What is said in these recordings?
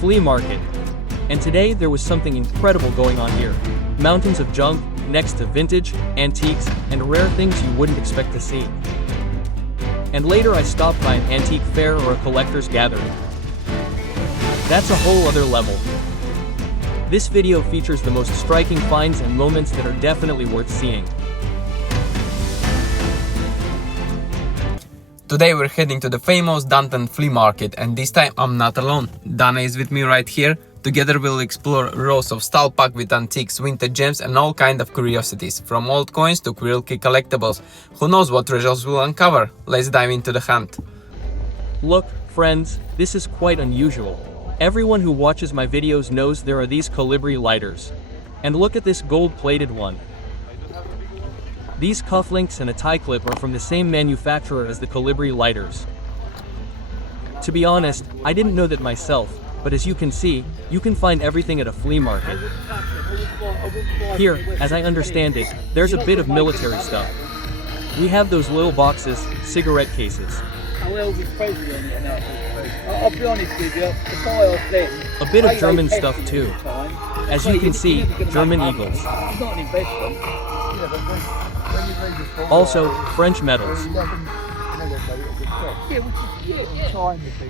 flea market. And today there was something incredible going on here. Mountains of junk, next to vintage, antiques, and rare things you wouldn't expect to see. And later I stopped by an antique fair or a collector's gathering. That's a whole other level. This video features the most striking finds and moments that are definitely worth seeing. Today we're heading to the famous Danton Flea Market, and this time I'm not alone. Dana is with me right here. Together we'll explore rows of stalls packed with antiques, vintage gems and all kind of curiosities, from old coins to quirky collectibles. Who knows what treasures we'll uncover? Let's dive into the hunt. Look, friends, this is quite unusual. Everyone who watches my videos knows there are these colibri lighters. And look at this gold-plated one. These cufflinks and a tie clip are from the same manufacturer as the colibri lighters. To be honest, I didn't know that myself, but as you can see, you can find everything at a flea market. Here, as I understand it, there's a bit of military stuff. We have those little boxes, cigarette cases. I'll be honest with you, the file thing. A bit of German stuff too. As you can see, German eagles. It's not an investment. Also, French medals.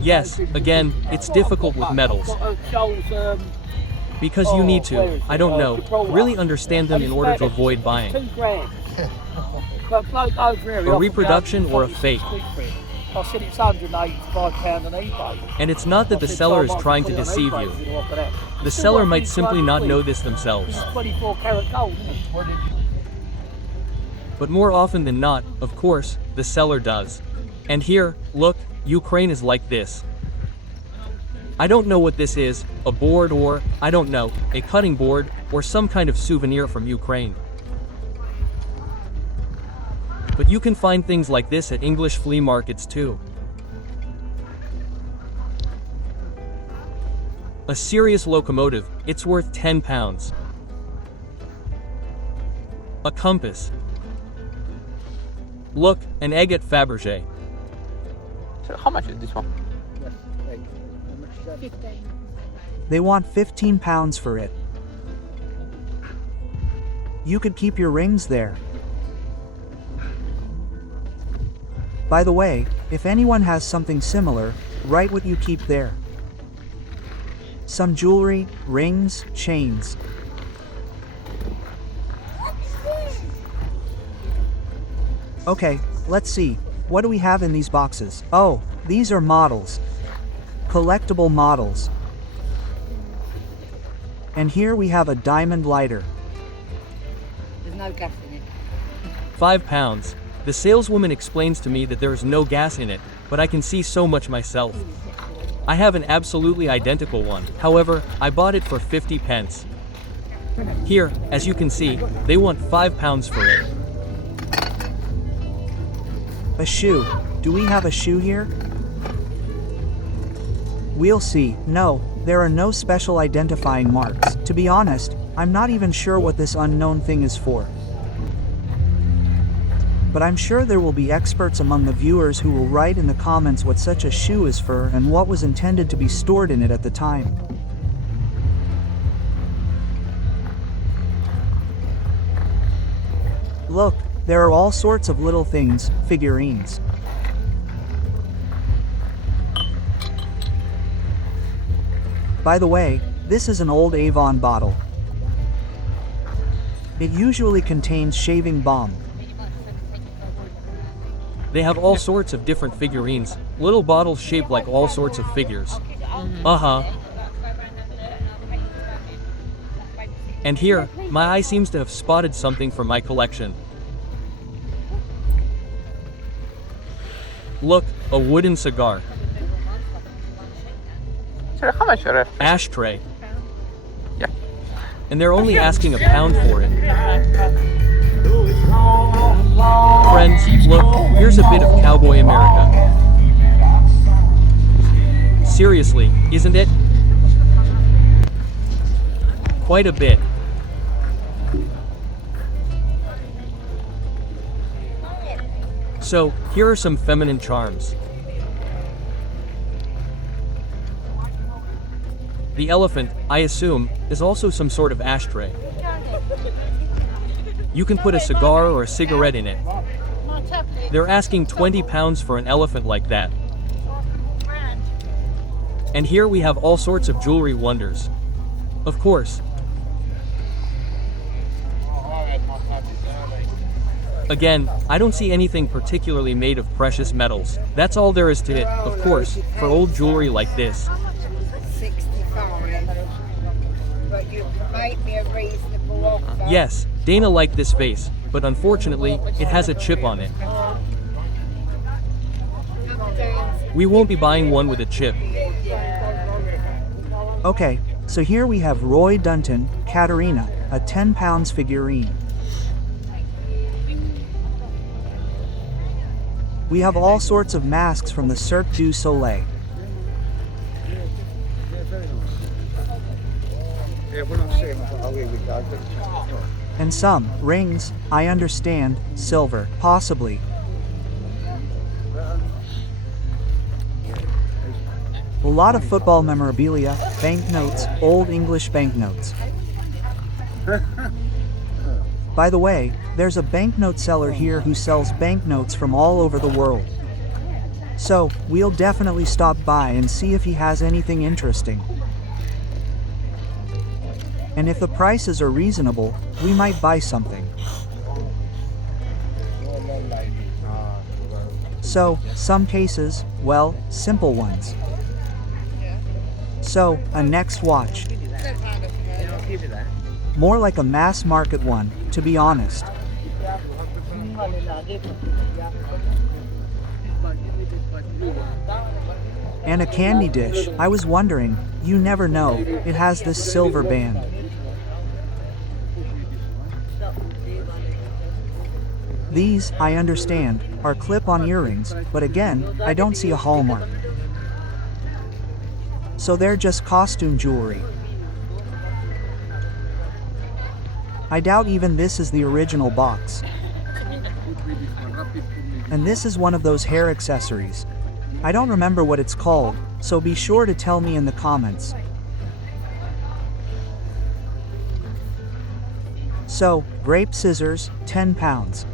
Yes, again, it's difficult with medals. Because you need to, I don't know, really understand them in order to avoid buying. A reproduction or a fake. I said it's £185 on eBay. And it's not that the seller is trying to deceive you. The seller might simply not know this themselves. It's 24 karat gold, isn't it? But more often than not, of course, the seller does. And here, look, Ukraine is like this. I don't know what this is, a board or, I don't know, a cutting board, or some kind of souvenir from Ukraine. But you can find things like this at English flea markets too. A serious locomotive, it's worth £10. A compass. Look, an egg at Fabergé. So how much is this one? They want £15 for it. You could keep your rings there. By the way, if anyone has something similar, write what you keep there. Some jewelry, rings, chains. Okay, let's see. What do we have in these boxes? Oh, these are models. Collectible models. And here we have a diamond lighter. There's no gas in it. £5. The saleswoman explains to me that there is no gas in it, but I can see so much myself. I have an absolutely identical one. However, I bought it for 50 pence. Here, as you can see, they want £5 for it. A shoe. Do we have a shoe here? We'll see. No, there are no special identifying marks. To be honest, I'm not even sure what this unknown thing is for. But I'm sure there will be experts among the viewers who will write in the comments what such a shoe is for and what was intended to be stored in it at the time. Look, there are all sorts of little things, figurines. By the way, this is an old Avon bottle. It usually contains shaving balm. They have all sorts of different figurines, little bottles shaped like all sorts of figures. Uh-huh. And here, my eye seems to have spotted something from my collection. Look, a wooden cigar. Sir, how much are it? Ashtray. Yeah. And they're only asking £1 for it. Friends, look, here's a bit of Cowboy America. Seriously, isn't it? Quite a bit. So, here are some feminine charms. The elephant, I assume, is also some sort of ashtray. You can put a cigar or a cigarette in it. They're asking £20 for an elephant like that. And here we have all sorts of jewelry wonders. Of course. Again, I don't see anything particularly made of precious metals. That's all there is to it, of course, for old jewelry like this. 65. But you can make me a reasonable offer. Yes, Dana liked this vase, but unfortunately, it has a chip on it. We won't be buying one with a chip. Okay, so here we have Roy Dunton, Katerina, a £10 figurine. We have all sorts of masks from the Cirque du Soleil. And some rings, I understand, silver, possibly. A lot of football memorabilia, banknotes, old English banknotes. By the way, there's a banknote seller here who sells banknotes from all over the world. So, we'll definitely stop by and see if he has anything interesting. And if the prices are reasonable, we might buy something. So, some cases, well, simple ones. So, a next watch. More like a mass market one, to be honest. And a candy dish. I was wondering, you never know, it has this silver band. These, I understand, are clip-on earrings, but again, I don't see a hallmark. So they're just costume jewelry. I doubt even this is the original box. And this is one of those hair accessories. I don't remember what it's called, so be sure to tell me in the comments. So, grape scissors, £10.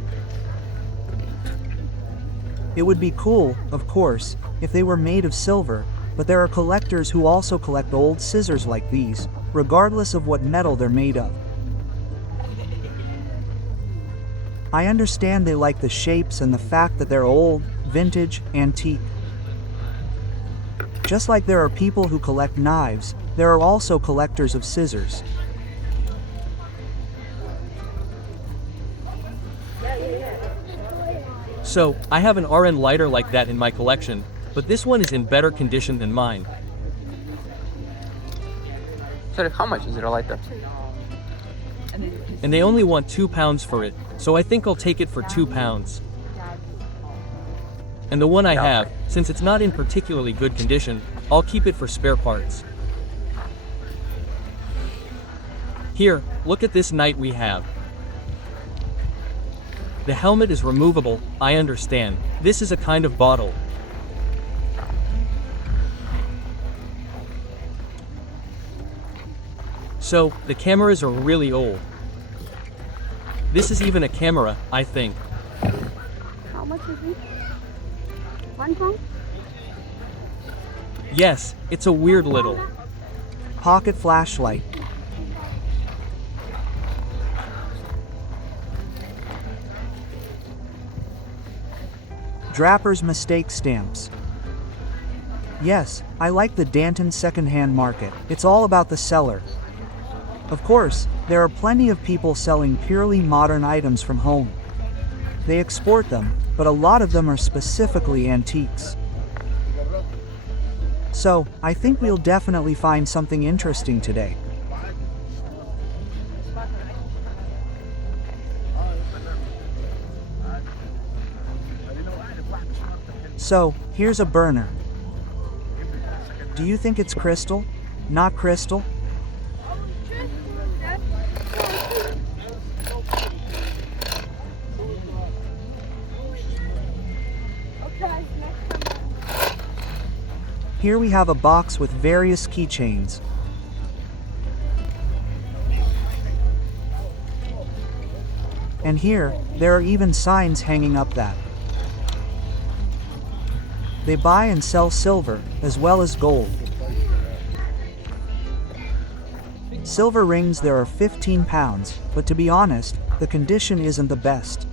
It would be cool, of course, if they were made of silver, but there are collectors who also collect old scissors like these, regardless of what metal they're made of. I understand they like the shapes and the fact that they're old, vintage, antique. Just like there are people who collect knives, there are also collectors of scissors. So, I have an RN lighter like that in my collection, but this one is in better condition than mine. Sorry, how much is it a lighter? And they only want £2 for it, so I think I'll take it for £2. And the one I have, since it's not in particularly good condition, I'll keep it for spare parts. Here, look at this knight we have. The helmet is removable, I understand. This is a kind of bottle. So, the cameras are really old. This is even a camera, I think. How much is it? £1? Yes, it's a weird little. Pocket flashlight. Draper's mistake stamps. Yes, I like the Danton secondhand market. It's all about the seller. Of course, there are plenty of people selling purely modern items from home. They export them, but a lot of them are specifically antiques. So, I think we'll definitely find something interesting today. So, here's a burner. Do you think it's crystal? Not crystal? Here we have a box with various keychains. And here, there are even signs hanging up that they buy and sell silver, as well as gold. Silver rings there are 15 pounds, but to be honest, the condition isn't the best.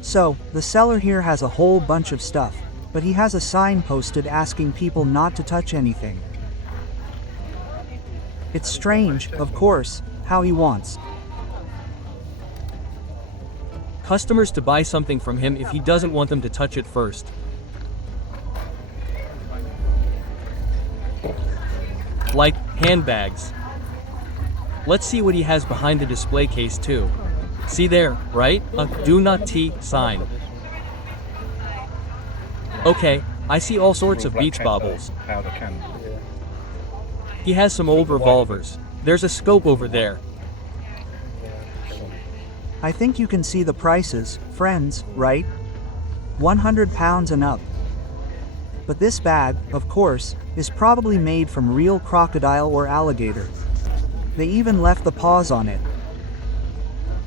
So, the seller here has a whole bunch of stuff, but he has a sign posted asking people not to touch anything. It's strange, of course, how he wants Customers to buy something from him if he doesn't want them to touch it first. Like handbags. Let's see what he has behind the display case too. See there, right? A do not tea sign. Okay, I see all sorts of beach baubles. He has some old revolvers. There's a scope over there. I think you can see the prices, friends, right? 100 pounds and up. But this bag, of course, is probably made from real crocodile or alligator. They even left the paws on it.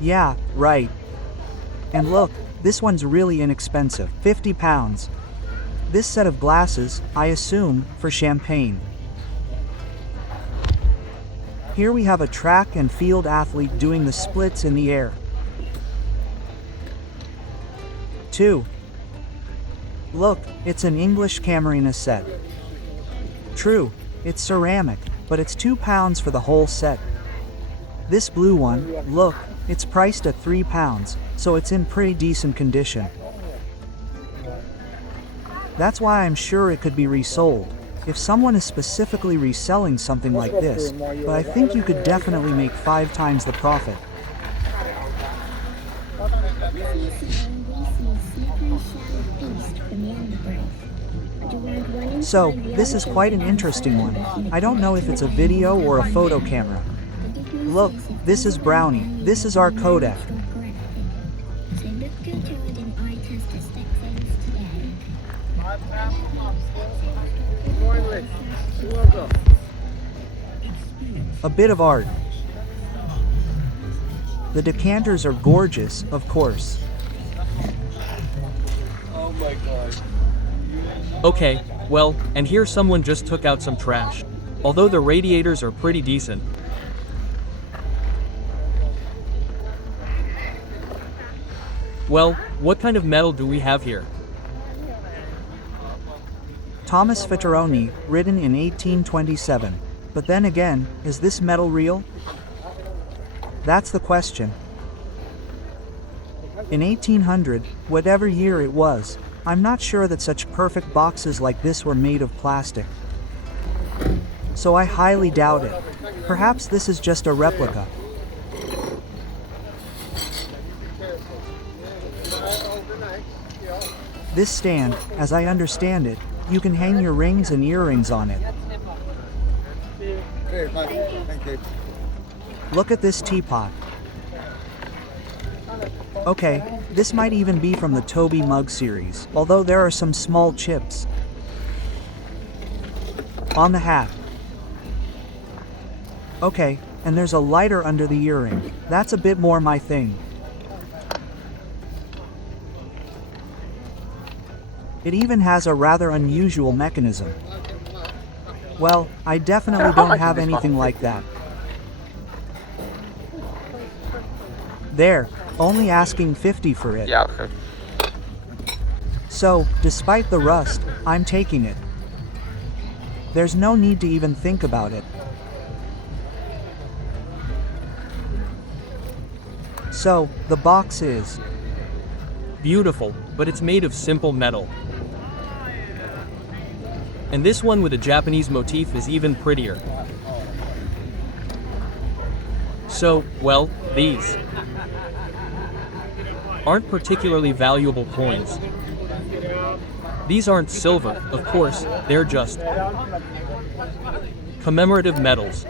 Yeah, right. And look, this one's really inexpensive, 50 pounds. This set of glasses, I assume, for champagne. Here we have a track and field athlete doing the splits in the air. 2. Look, it's an English Camarina set. True, it's ceramic, but it's 2 pounds for the whole set. This blue one, look, it's priced at 3 pounds, so it's in pretty decent condition. That's why I'm sure it could be resold, if someone is specifically reselling something like this, but I think you could definitely make 5 times the profit. So, this is quite an interesting one. I don't know if it's a video or a photo camera. Look, this is Brownie. This is our Kodak. A bit of art. The decanters are gorgeous, of course. Oh my god. Okay, well, and here someone just took out some trash. Although the radiators are pretty decent. Well, what kind of metal do we have here? Thomas Fitteroni, written in 1827. But then again, is this metal real? That's the question. In 1800, whatever year it was, I'm not sure that such perfect boxes like this were made of plastic. So I highly doubt it. Perhaps this is just a replica. This stand, as I understand it, you can hang your rings and earrings on it. Look at this teapot. Okay, this might even be from the Toby mug series, although there are some small chips. On the hat. Okay, and there's a lighter under the earring. That's a bit more my thing. It even has a rather unusual mechanism. Well, I definitely don't have anything like that. There, only asking 50 for it. Yeah, okay. So, despite the rust, I'm taking it. There's no need to even think about it. So, the box is Beautiful, but it's made of simple metal. And this one with a Japanese motif is even prettier. So, well, these aren't particularly valuable coins. These aren't silver, of course, they're just commemorative medals.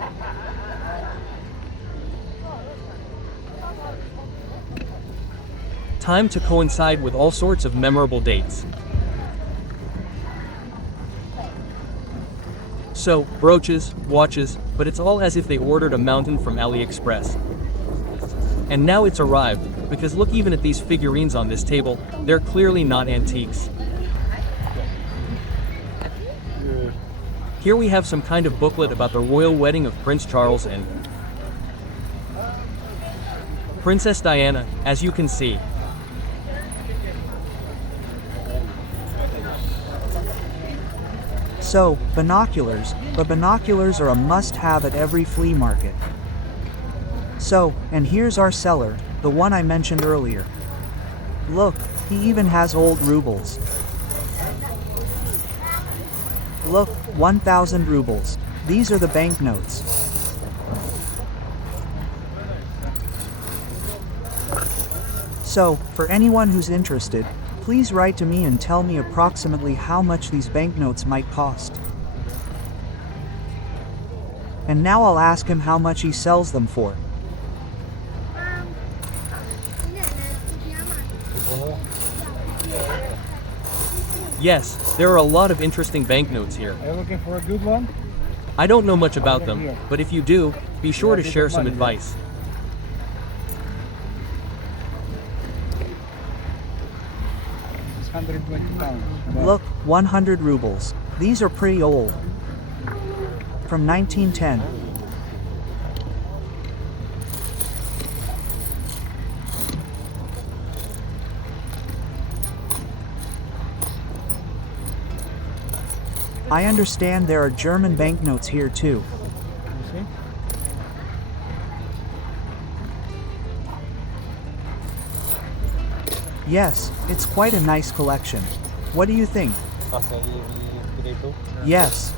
Time to coincide with all sorts of memorable dates. So, brooches, watches, but it's all as if they ordered a mountain from AliExpress. And now it's arrived, because look even at these figurines on this table, they're clearly not antiques. Here we have some kind of booklet about the royal wedding of Prince Charles and Princess Diana, as you can see. So, binoculars, but binoculars are a must-have at every flea market. So, and here's our seller, the one I mentioned earlier. Look, he even has old rubles. Look, 1,000 rubles. These are the banknotes. So, for anyone who's interested, please write to me and tell me approximately how much these banknotes might cost. And now I'll ask him how much he sells them for. Yes, there are a lot of interesting banknotes here. Are you looking for a good one? I don't know much about them, but if you do, be sure to share some advice. It's 120 pounds. Look, 100 rubles. These are pretty old. From 1910. I understand there are German banknotes here too. You see? Yes, it's quite a nice collection. What do you think? Yes.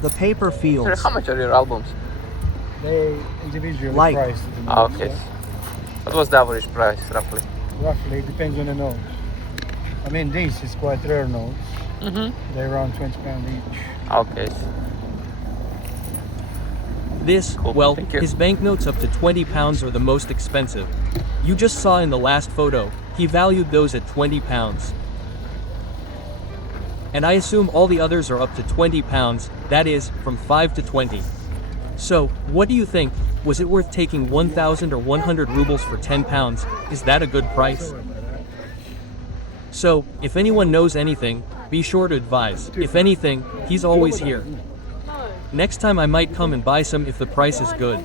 The paper Sir, feels how much are your albums? They individually Like- priced. the Ah, notes, okay. yeah. What was the average price, roughly? Roughly, it depends on the notes. I mean, this is quite rare notes. They're around 20 pounds each. Okay. This, Cool, well, thank you. his banknotes up to 20 pounds are the most expensive. You just saw in the last photo, he valued those at 20 pounds. And I assume all the others are up to 20 pounds, that is, from 5 to 20. So, what do you think? Was it worth taking 1,000 or 100 rubles for 10 pounds? Is that a good price? So, if anyone knows anything, be sure to advise. If anything, he's always here. Next time I might come and buy some if the price is good.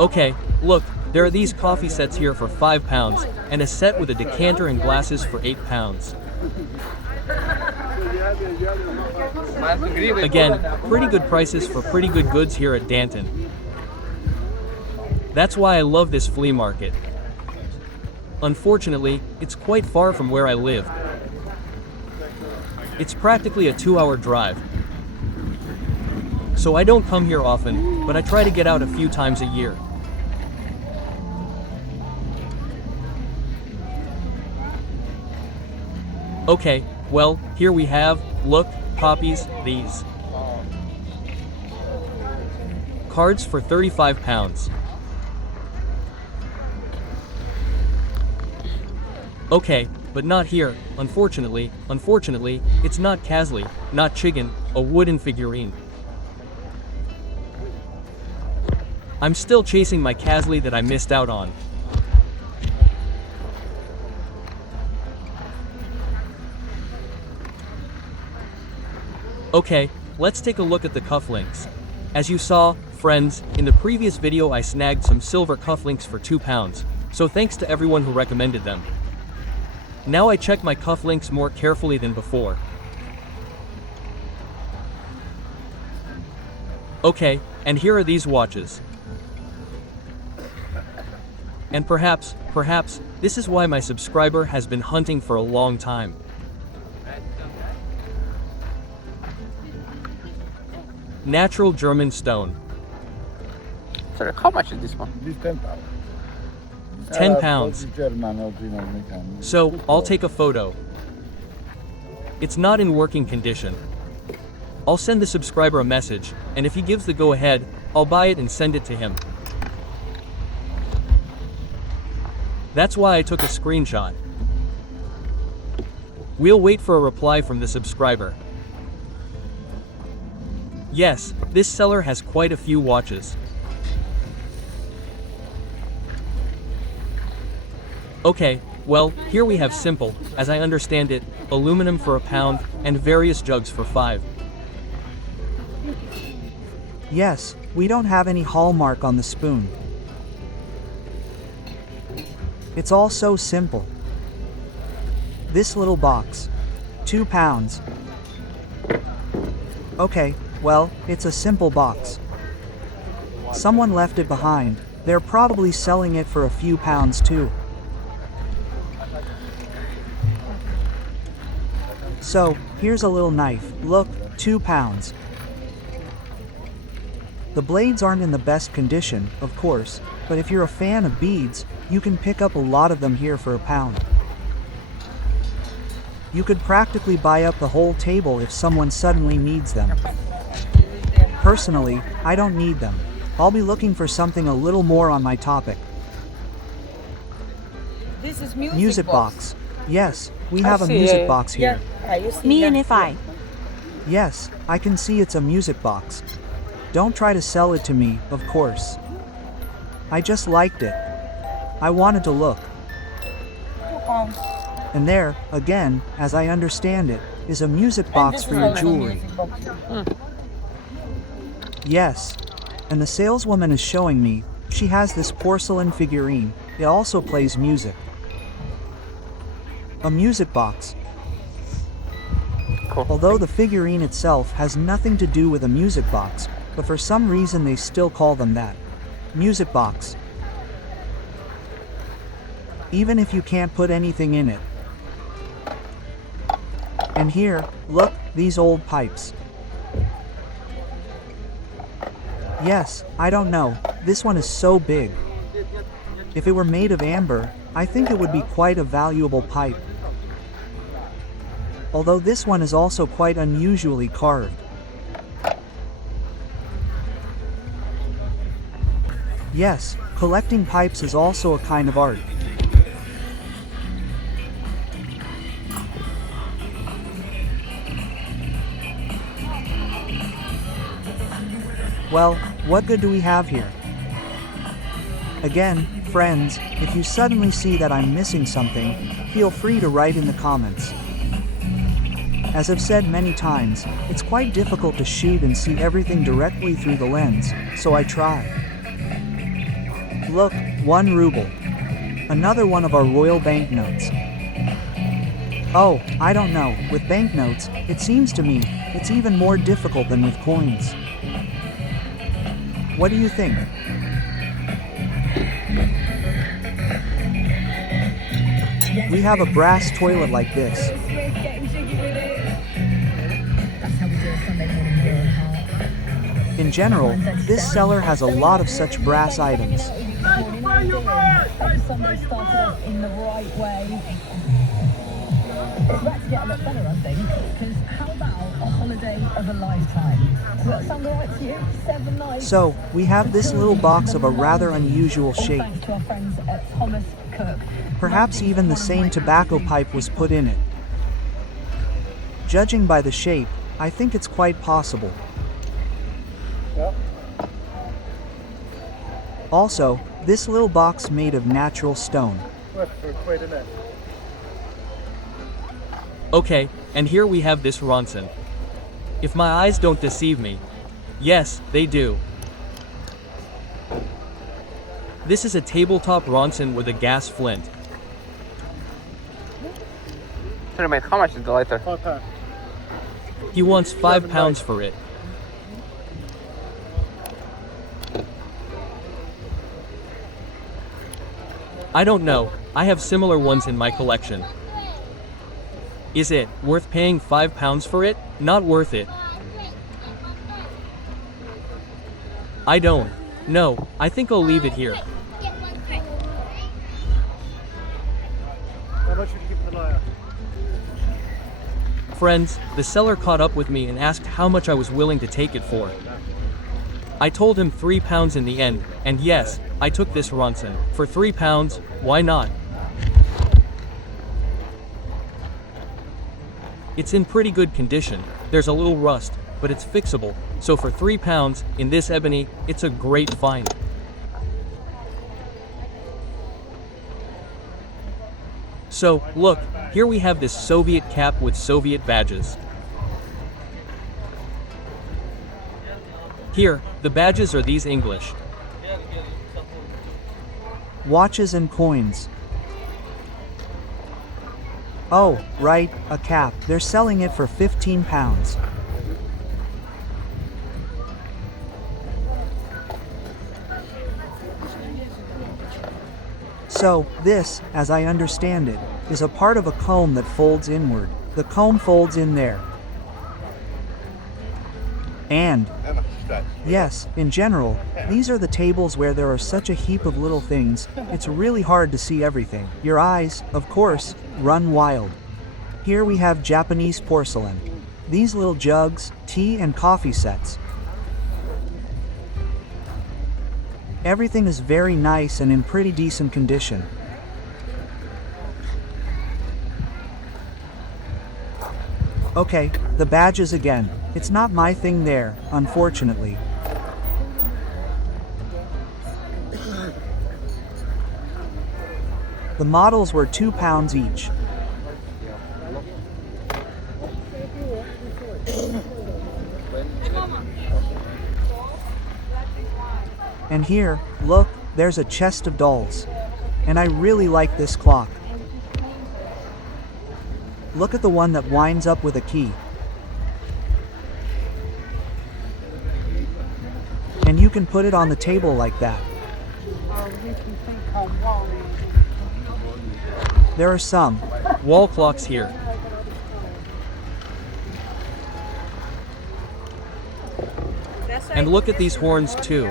Okay, look, there are these coffee sets here for 5 pounds, and a set with a decanter and glasses for 8 pounds. Again, pretty good prices for pretty good goods here at Danton. That's why I love this flea market. Unfortunately, it's quite far from where I live. It's practically a 2-hour drive. So I don't come here often, but I try to get out a few times a year. Okay, well, here we have, look, copies, these. Cards for 35 pounds. Okay, but not here, unfortunately, it's not Kasley, not Chicken, a wooden figurine. I'm still chasing my Kasley that I missed out on. Okay, let's take a look at the cufflinks. As you saw, friends, in the previous video I snagged some silver cufflinks for 2 pounds, so thanks to everyone who recommended them. Now I check my cufflinks more carefully than before. Okay, and here are these watches. And perhaps, this is why my subscriber has been hunting for a long time. Natural German stone. Sir, how much is this one? This 10 pounds. 10 pounds. German original mechanic. So, I'll take a photo. It's not in working condition. I'll send the subscriber a message, and if he gives the go-ahead, I'll buy it and send it to him. That's why I took a screenshot. We'll wait for a reply from the subscriber. Yes, this seller has quite a few watches. Okay, well, here we have simple, as I understand it, aluminum for £1, and various jugs for £5. Yes, we don't have any hallmark on the spoon. It's all so simple. This little box. £2. Okay, well, it's a simple box. Someone left it behind. They're probably selling it for a few pounds too. So, here's a little knife. Look, £2. The blades aren't in the best condition, of course, but if you're a fan of beads, you can pick up a lot of them here for £1. You could practically buy up the whole table if someone suddenly needs them. Personally, I don't need them. I'll be looking for something a little more on my topic. This is Music box. Yes, we have a music box here. Me and if I. Yes, I can see it's a music box. Don't try to sell it to me, of course. I just liked it. I wanted to look. And there, again, as I understand it, is a music box for your jewelry. Yes. And the saleswoman is showing me, she has this porcelain figurine. It also plays music. A music box. Cool. Although the figurine itself has nothing to do with a music box, but for some reason they still call them that. Music box. Even if you can't put anything in it. And here, look, these old pipes. Yes, I don't know, this one is so big. If it were made of amber, I think it would be quite a valuable pipe. Although this one is also quite unusually carved. Yes, collecting pipes is also a kind of art. Well, what good do we have here? Again, friends, if you suddenly see that I'm missing something, feel free to write in the comments. As I've said many times, it's quite difficult to shoot and see everything directly through the lens, so I try. Look, 1 ruble. Another one of our royal banknotes. Oh, I don't know, with banknotes, it seems to me, it's even more difficult than with coins. What do you think? We have a brass toilet like this. In general, this seller has a lot of such brass items. Sunday started off in the right way. It's about to get a lot better, I think, because how about a holiday of a lifetime? Does that sound alright to you? 7 nights. So, we have this little box of a rather unusual shape. Thanks to our friends at Thomas Cook. Perhaps even the same tobacco pipe was put in it. Judging by the shape, I think it's quite possible. Yeah. Also, this little box made of natural stone. Worth for quite a net. Okay, and here we have this Ronson. If my eyes don't deceive me. Yes, they do. This is a tabletop Ronson with a gas flint. Sorry mate, how much is the lighter? £5. He wants £5 for it. I don't know, I have similar ones in my collection. Is it worth paying £5 for it? Not worth it. I don't. No, I think I'll leave it here. How much would you give the liar? Friends, the seller caught up with me and asked how much I was willing to take it for. I told him £3 in the end, and yes, I took this Ronson. For £3, why not? It's in pretty good condition, there's a little rust, but it's fixable, so for £3 in this ebony, it's a great find. So, look, here we have this Soviet cap with Soviet badges. Here, the badges are these English. Watches and coins. Oh, right, a cap. They're selling it for £15. So, this, as I understand it, is a part of a comb that folds inward. The comb folds in there. And, yes, in general, these are the tables where there are such a heap of little things, it's really hard to see everything. Your eyes, of course, run wild. Here we have Japanese porcelain. These little jugs, tea and coffee sets. Everything is very nice and in pretty decent condition. Okay, the badges again. It's not my thing there, unfortunately. The models were £2 each. And here, look, there's a chest of dolls. And I really like this clock. Look at the one that winds up with a key. And you can put it on the table like that. There are some wall clocks here. And look at these horns too.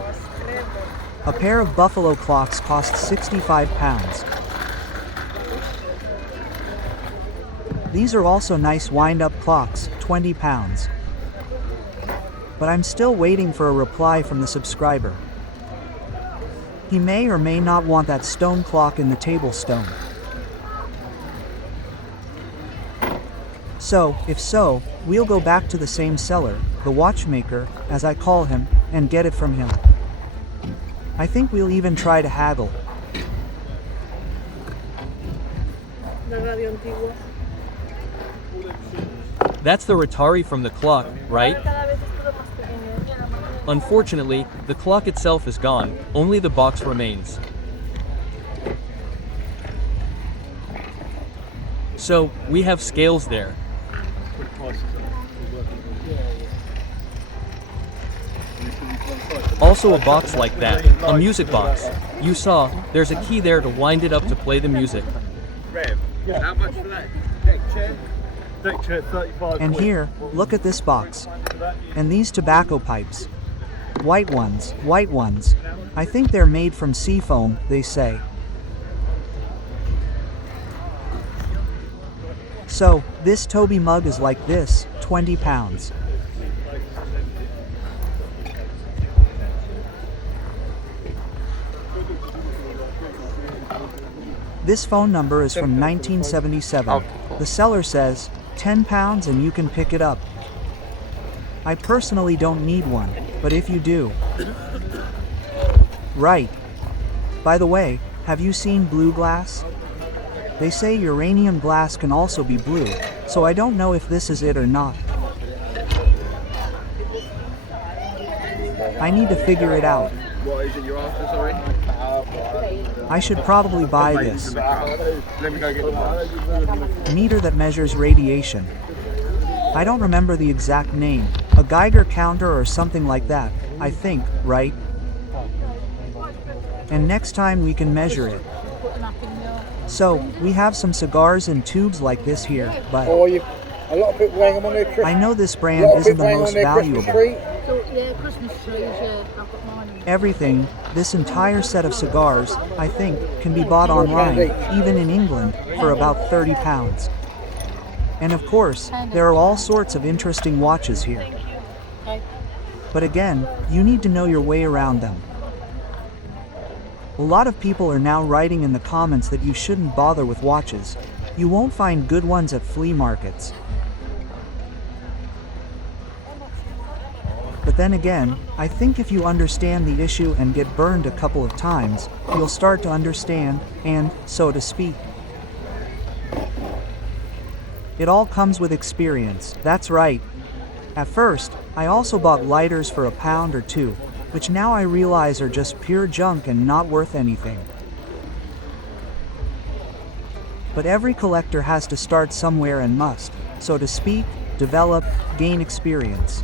A pair of buffalo clocks cost £65. These are also nice wind-up clocks, £20. But I'm still waiting for a reply from the subscriber. He may or may not want that stone clock in the table stone. So, if so, we'll go back to the same seller, the watchmaker, as I call him, and get it from him. I think we'll even try to haggle. That's the rotary from the clock, right? Unfortunately, the clock itself is gone, only the box remains. So, we have scales there. Also a box like that, a music box. You saw, there's a key there to wind it up to play the music. How much for that? Deck chair 35. And here, look at this box. And these tobacco pipes. White ones, white ones. I think they're made from seafoam, they say. So, this Toby mug is like this, £20. This phone number is from 1977. The seller says, £10 and you can pick it up. I personally don't need one, but if you do. Right. By the way, have you seen blue glass? They say uranium glass can also be blue, so I don't know if this is it or not. I need to figure it out. What is it you're after, sorry? I should probably buy this. Let me go get the Meter that measures radiation. I don't remember the exact name. A Geiger counter or something like that, I think, right? And next time we can measure it. So, we have some cigars in tubes like this here, but Or you, a lot of people hang them on their tree. I know this A brand lot of isn't people the hang most on their Christmas valuable. tree. Yeah, Christmas trees, yeah, I've got mine. Everything, this entire set of cigars, I think, can be bought online, even in England, for about £30. And of course, there are all sorts of interesting watches here. But again, you need to know your way around them. A lot of people are now writing in the comments that you shouldn't bother with watches. You won't find good ones at flea markets. But then again, I think if you understand the issue and get burned a couple of times, you'll start to understand, and, so to speak. It all comes with experience, that's right. At first, I also bought lighters for £1 or £2, which now I realize are just pure junk and not worth anything. But every collector has to start somewhere and must, so to speak, develop, gain experience.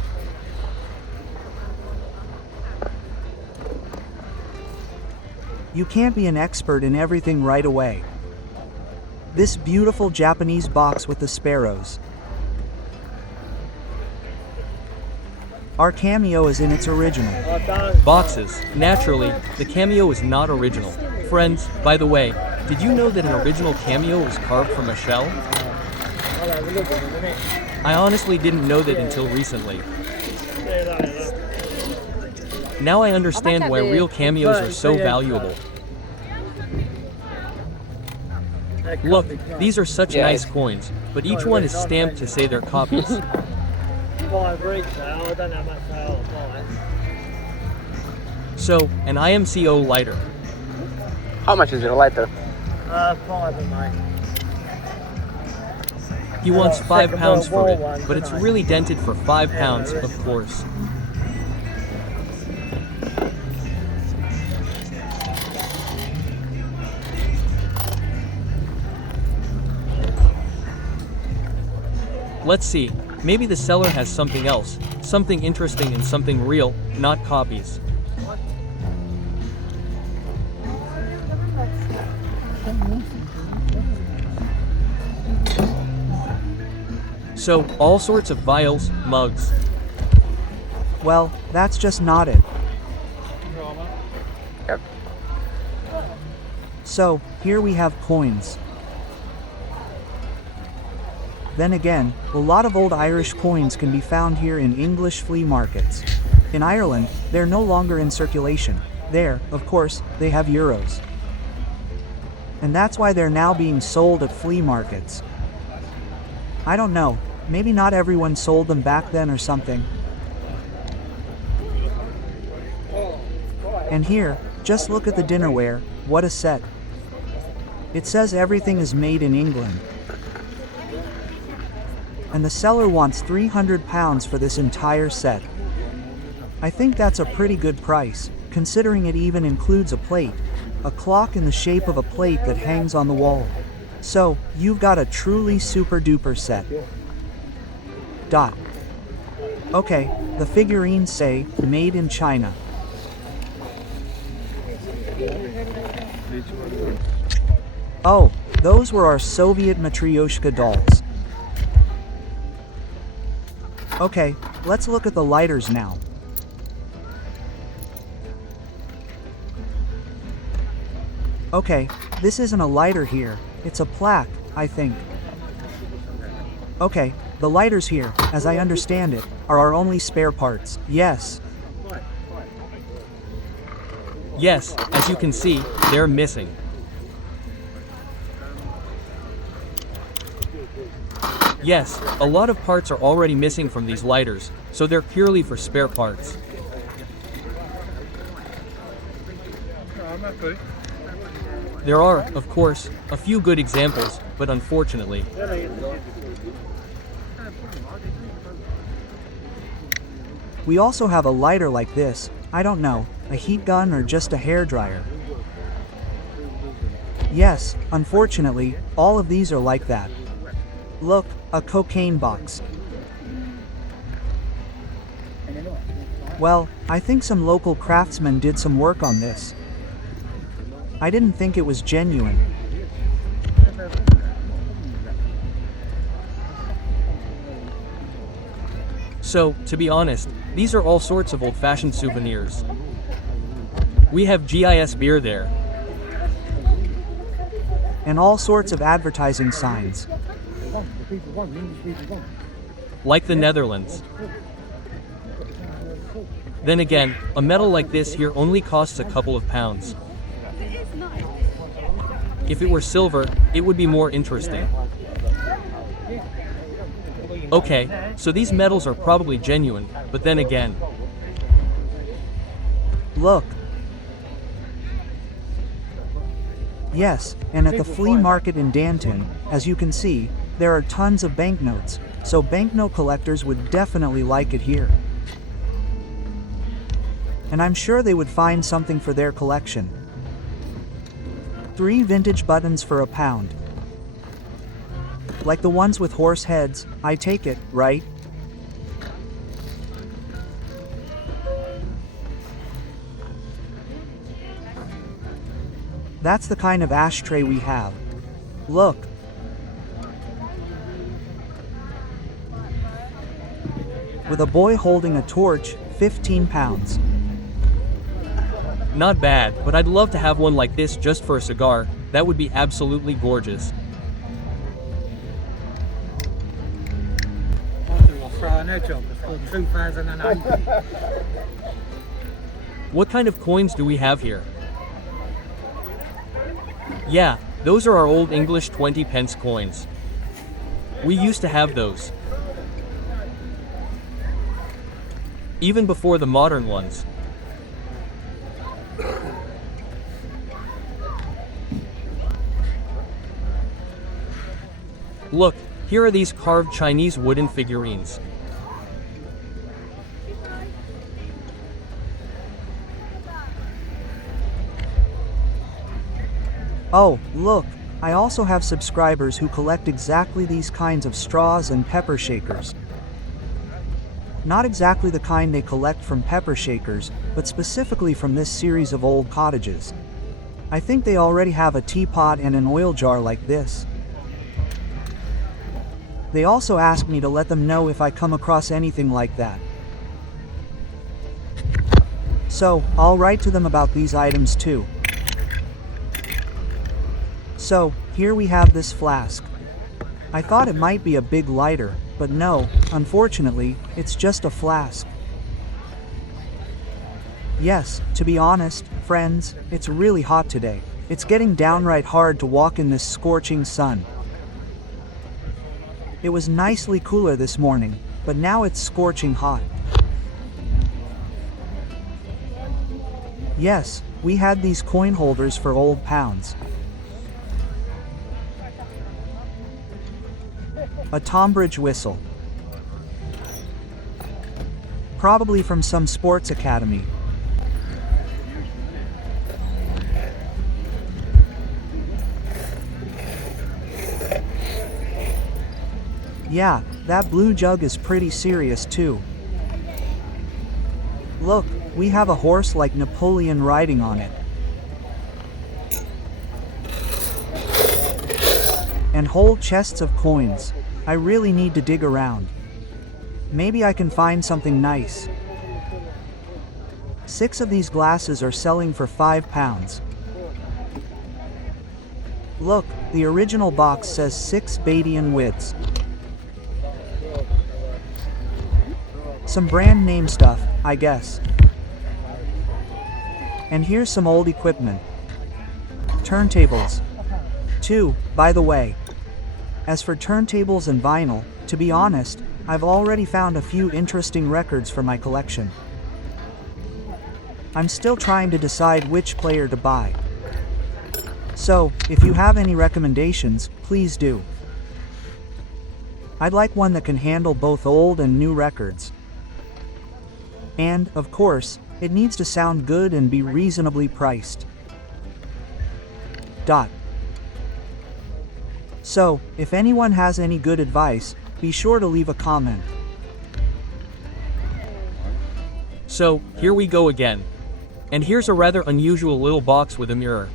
You can't be an expert in everything right away. This beautiful Japanese box with the sparrows. Our cameo is in its original. Boxes. Naturally, the cameo is not original. Friends, by the way, did you know that an original cameo was carved from a shell? I honestly didn't know that until recently. Now I understand why real cameos are so valuable. Look, these are such nice coins, but each one is stamped to say they're copies. So, an IMCO lighter. How much is your lighter? He wants £5 for it, but it's really dented for £5, of course. Let's see, maybe the seller has something else, something interesting and something real, not copies. So, all sorts of vials, mugs. Well, that's just not it. Yep. So, here we have coins. Then again, a lot of old Irish coins can be found here in English flea markets. In Ireland, they're no longer in circulation. There, of course, they have euros. And that's why they're now being sold at flea markets. I don't know, maybe not everyone sold them back then or something. And here, just look at the dinnerware, what a set. It says everything is made in England. And the seller wants £300 for this entire set. I think that's a pretty good price, considering it even includes a plate, a clock in the shape of a plate that hangs on the wall. So, you've got a truly super duper set. Dot. Okay, the figurines say, made in China. Oh, those were our Soviet Matryoshka dolls. Okay, let's look at the lighters now. Okay, this isn't a lighter here, it's a plaque, I think. Okay, the lighters here, as I understand it, are our only spare parts. Yes. Yes, as you can see, they're missing. Yes, a lot of parts are already missing from these lighters, so they're purely for spare parts. There are, of course, a few good examples, but unfortunately. We also have a lighter like this, I don't know, a heat gun or just a hairdryer. Yes, unfortunately, all of these are like that. Look, a cocaine box. Well, I think some local craftsmen did some work on this. I didn't think it was genuine. So, to be honest, these are all sorts of old-fashioned souvenirs. We have GIS beer there. And all sorts of advertising signs. Like the Netherlands. Then again, a medal like this here only costs a couple of pounds. If it were silver, it would be more interesting. Okay, so these medals are probably genuine, but then again, Look. Yes, and at the flea market in Danton, as you can see, there are tons of banknotes, so banknote collectors would definitely like it here. And I'm sure they would find something for their collection. 3 vintage buttons for £1. Like the ones with horse heads, I take it, right? That's the kind of ashtray we have. Look. With a boy holding a torch, £15. Not bad, but I'd love to have one like this just for a cigar. That would be absolutely gorgeous. I'll throw an edge on. It's called 2008. What kind of coins do we have here? Yeah, those are our old English 20 pence coins. We used to have those. Even before the modern ones. Look, here are these carved Chinese wooden figurines. Oh, look, I also have subscribers who collect exactly these kinds of straws and pepper shakers. Not exactly the kind they collect from pepper shakers, but specifically from this series of old cottages. I think they already have a teapot and an oil jar like this. They also asked me to let them know if I come across anything like that. So, I'll write to them about these items too. So, here we have this flask. I thought it might be a big lighter, but no, unfortunately, it's just a flask. Yes, to be honest, friends, it's really hot today. It's getting downright hard to walk in this scorching sun. It was nicely cooler this morning, but now it's scorching hot. Yes, we had these coin holders for old pounds. A Tonbridge whistle. Probably from some sports academy. Yeah, that blue jug is pretty serious too. Look, we have a horse like Napoleon riding on it. And whole chests of coins. I really need to dig around. Maybe I can find something nice. 6 of these glasses are selling for £5. Look, the original box says 6 Badian widths. Some brand name stuff, I guess. And here's some old equipment. Turntables. 2, by the way. As for turntables and vinyl, to be honest, I've already found a few interesting records for my collection. I'm still trying to decide which player to buy. So, if you have any recommendations, please do. I'd like one that can handle both old and new records. And, of course, it needs to sound good and be reasonably priced. So, if anyone has any good advice, be sure to leave a comment. So, here we go again. And here's a rather unusual little box with a mirror.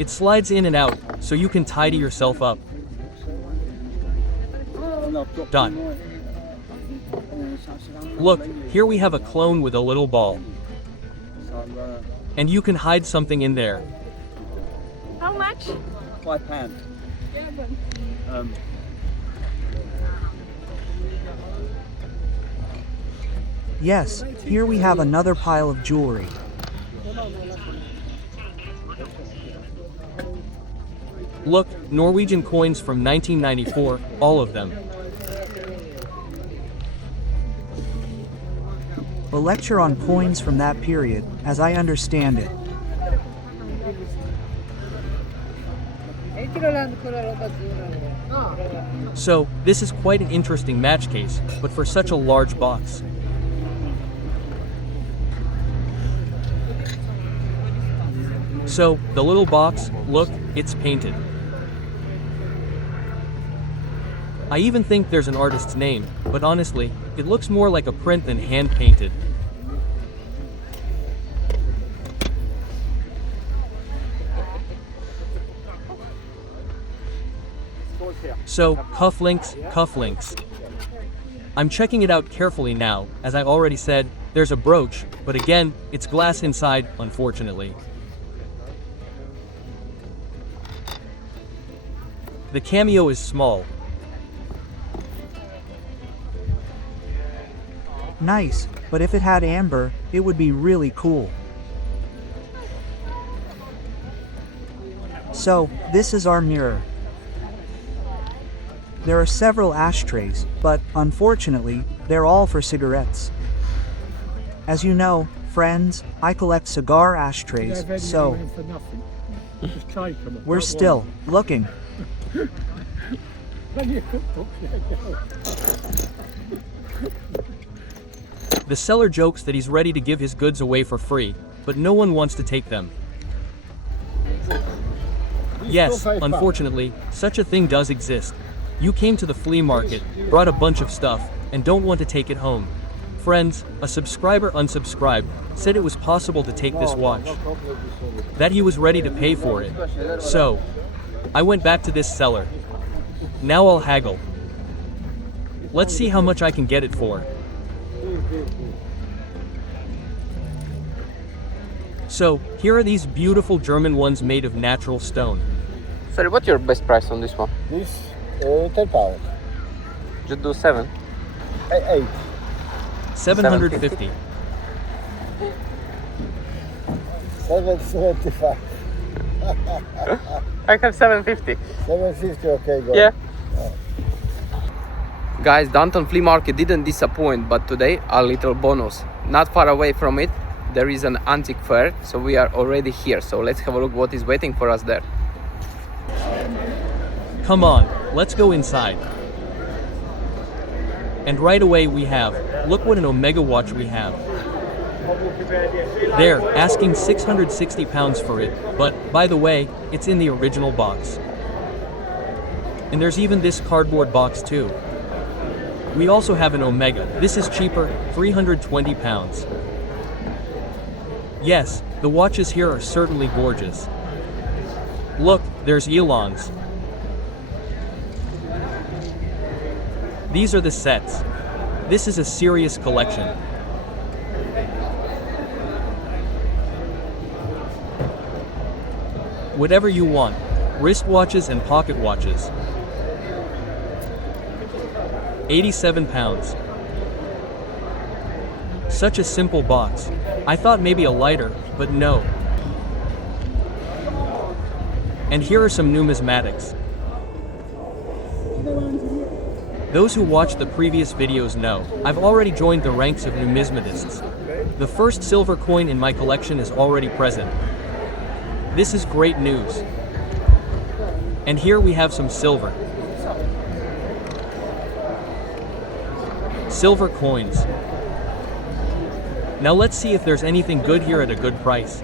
It slides in and out, so you can tidy yourself up. Done. Look, here we have a clone with a little ball. And you can hide something in there. How much? £5. Yes, here we have another pile of jewelry. Look, Norwegian coins from 1994, all of them. a lecture on coins from that period, as I understand it. So, this is quite an interesting match case, but for such a large box. So, the little box, look, it's painted. I even think there's an artist's name, but honestly, it looks more like a print than hand-painted. So, cufflinks. I'm checking it out carefully now, as I already said, there's a brooch, but again, it's glass inside, unfortunately. The cameo is small. Nice, but if it had amber, it would be really cool. So, this is our mirror. There are several ashtrays, but, unfortunately, they're all for cigarettes. As you know, friends, I collect cigar ashtrays, so we're still looking. The seller jokes that he's ready to give his goods away for free, but no one wants to take them. Yes, unfortunately, such a thing does exist. You came to the flea market, brought a bunch of stuff, and don't want to take it home. Friends, a subscriber unsubscribed, said it was possible to take this watch. That he was ready to pay for it. So, I went back to this seller. Now I'll haggle. Let's see how much I can get it for. So, here are these beautiful German ones made of natural stone. Sorry, what's your best price on this one? This, 10 pounds. Just do 7. 8. 750. 775. I have 750. 750, okay, go. Yeah. Guys, Downtown Flea Market didn't disappoint, but today a little bonus. Not far away from it, there is an antique fair, so we are already here. So let's have a look what is waiting for us there. Come on, let's go inside. And right away we have, look what an Omega watch we have. They're asking 660 pounds for it, but, by the way, it's in the original box. And there's even this cardboard box too. We also have an Omega, this is cheaper, 320 pounds. Yes, the watches here are certainly gorgeous. Look, there's Elon's. These are the sets. This is a serious collection. Whatever you want, wristwatches and pocket watches. 87 pounds. Such a simple box. I thought maybe a lighter, but no. And here are some numismatics. Those who watched the previous videos know, I've already joined the ranks of numismatists. The first silver coin in my collection is already present. This is great news. And here we have some silver. Silver coins. Now let's see if there's anything good here at a good price.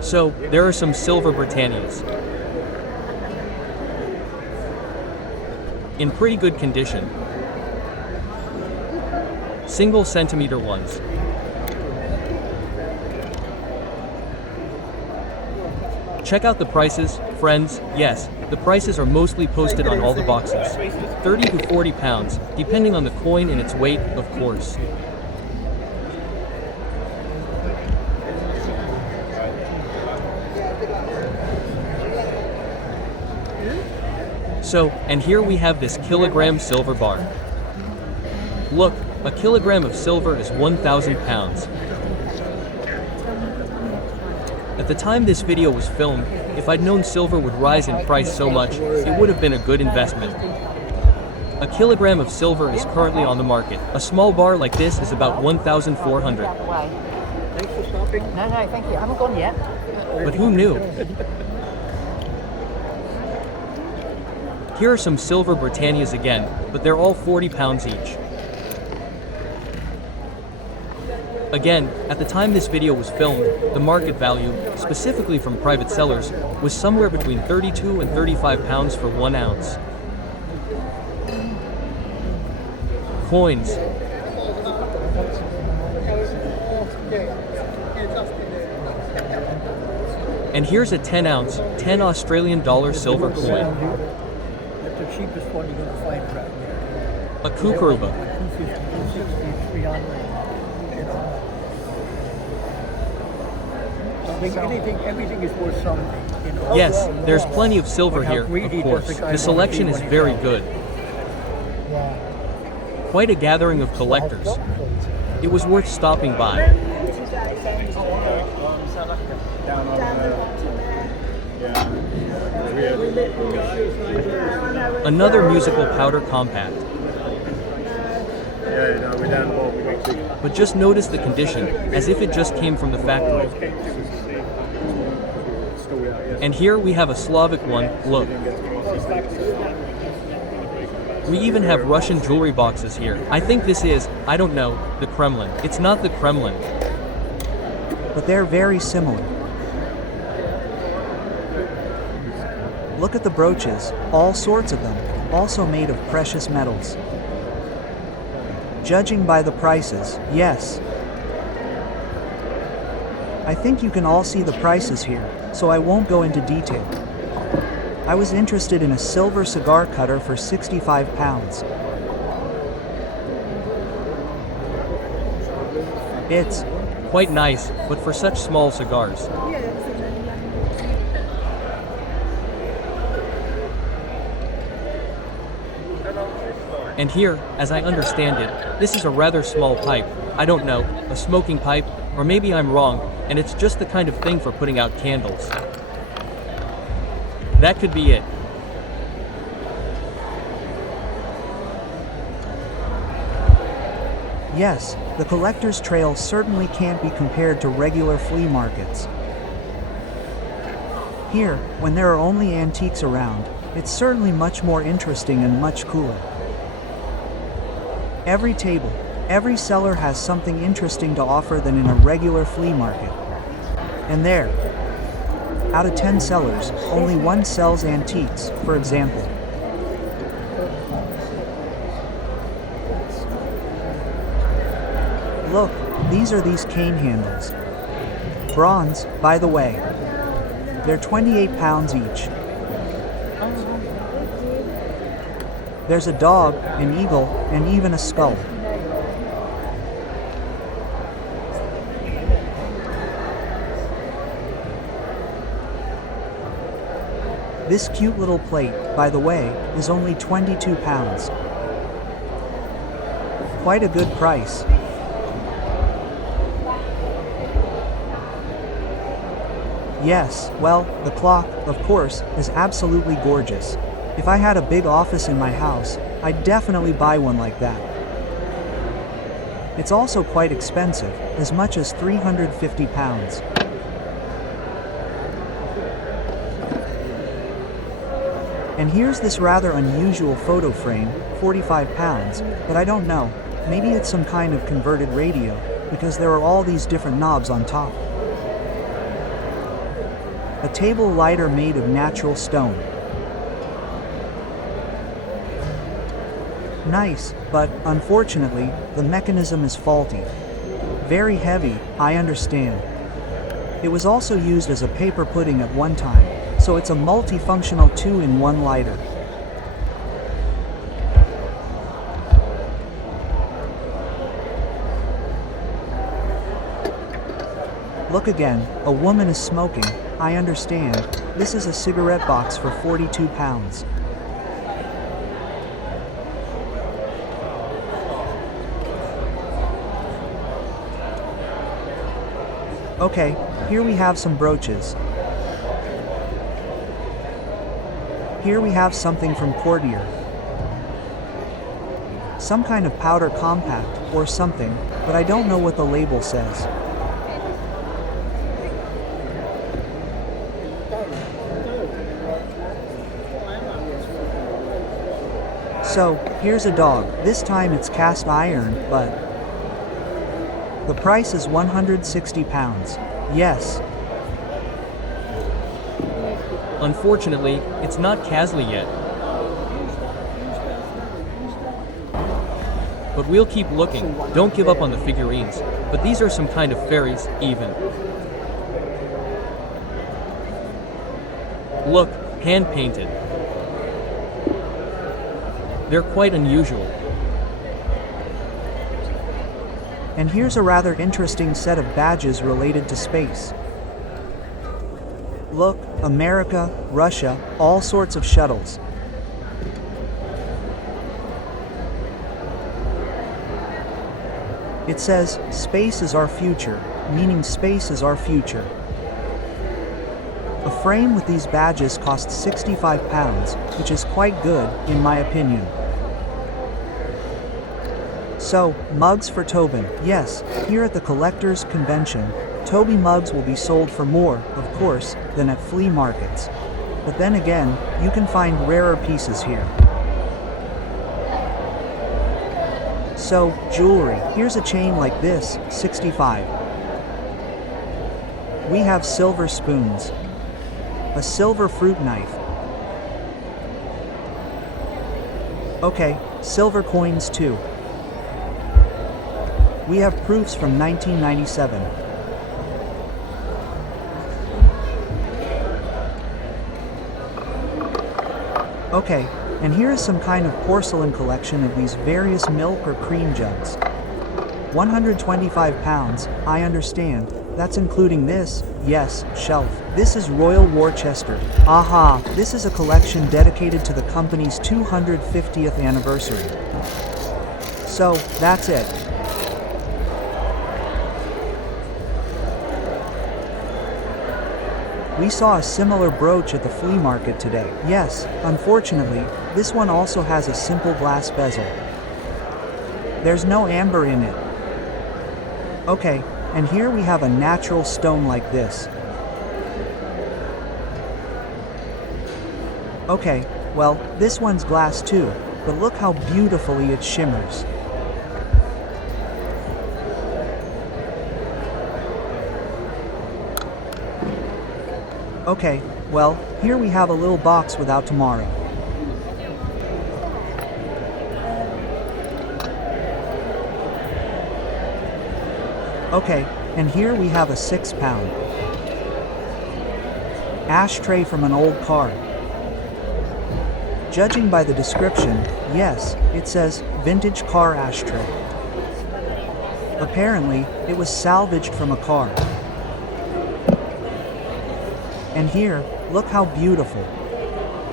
So, there are some silver Britannias. In pretty good condition. Single centimeter ones. Check out the prices, friends. Yes, the prices are mostly posted on all the boxes. 30 to 40 pounds, depending on the coin and its weight, of course. So, and here we have this kilogram silver bar. Look, a kilogram of silver is 1,000 pounds. At the time this video was filmed, if I'd known silver would rise in price so much, it would have been a good investment. A kilogram of silver is currently on the market. A small bar like this is about 1,400. Thanks for stopping. No, thank you. I haven't gone yet. But who knew? Here are some silver Britannias again, but they're all 40 pounds each. Again, at the time this video was filmed, the market value, specifically from private sellers, was somewhere between 32 and 35 pounds for 1 ounce. Coins. And here's a 10 ounce, 10 Australian dollar silver coin. That's the cheapest one you're going to find right there. A kookaruba. 250, 260, 300. You know. I think everything is worth something. You know. Yes, there's plenty of silver But how here, of greedy does course. the guy The wanna selection be is when he's very out? good. Quite a gathering of collectors. It was worth stopping by. Another musical powder compact. But just notice the condition, as if it just came from the factory. And here we have a Slavic one, look. We even have Russian jewelry boxes here. I think this is, I don't know, the Kremlin. It's not the Kremlin. But they're very similar. Look at the brooches, all sorts of them, also made of precious metals. Judging by the prices, yes. I think you can all see the prices here, so I won't go into detail. I was interested in a silver cigar cutter for 65 pounds. It's Quite nice, but for such small cigars. And here, as I understand it, this is a rather small pipe. I don't know, a smoking pipe, or maybe I'm wrong, and it's just the kind of thing for putting out candles. That could be it. Yes, the collector's trail certainly can't be compared to regular flea markets. Here, when there are only antiques around, it's certainly much more interesting and much cooler. Every table, every seller has something interesting to offer than in a regular flea market. And there, out of 10 sellers, only one sells antiques, for example. Look, these are these cane handles. Bronze, by the way. They're 28 pounds each. There's a dog, an eagle, and even a skull. This cute little plate, by the way, is only 22 pounds. Quite a good price. Yes, well, the clock, of course, is absolutely gorgeous. If I had a big office in my house, I'd definitely buy one like that. It's also quite expensive, as much as 350 pounds. And here's this rather unusual photo frame, 45 pounds, but I don't know, maybe it's some kind of converted radio, because there are all these different knobs on top. A table lighter made of natural stone. Nice, but, unfortunately, the mechanism is faulty. Very heavy, I understand. It was also used as a paper pudding at one time, so it's a multifunctional 2-in-1 lighter. Look again, a woman is smoking, I understand. This is a cigarette box for 42 pounds. Okay, here we have some brooches. Here we have something from Courtier. some kind of powder compact, or something, but I don't know what the label says. So, here's a dog. This time it's cast iron, but the price is £160. Yes. Unfortunately, it's not Casley yet. But we'll keep looking, don't give up on the figurines. But these are some kind of fairies, even. Look, hand-painted. They're quite unusual. And here's a rather interesting set of badges related to space. Look, America, Russia, all sorts of shuttles. It says, "Space is our future," meaning space is our future. A frame with these badges costs £65, which is quite good, in my opinion. So, mugs for Tobin. Yes, here at the Collectors Convention, Toby mugs will be sold for more, of course, than at flea markets. But then again, you can find rarer pieces here. So, jewelry. Here's a chain like this, 65. We have silver spoons. A silver fruit knife. Okay, silver coins too. We have proofs from 1997. Okay, and here is some kind of porcelain collection of these various milk or cream jugs. £125, I understand. That's including this, yes, shelf. This is Royal Worcester. Aha, this is a collection dedicated to the company's 250th anniversary. So, that's it. We saw a similar brooch at the flea market today. Yes, unfortunately, this one also has a simple glass bezel. There's no amber in it. Okay, and here we have a natural stone like this. Okay, well, this one's glass too, but look how beautifully it shimmers. Okay, well, here we have a little box without tomorrow. Okay, and here we have a £6 ashtray from an old car. Judging by the description, yes, it says vintage car ashtray. Apparently, it was salvaged from a car. And here, look how beautiful.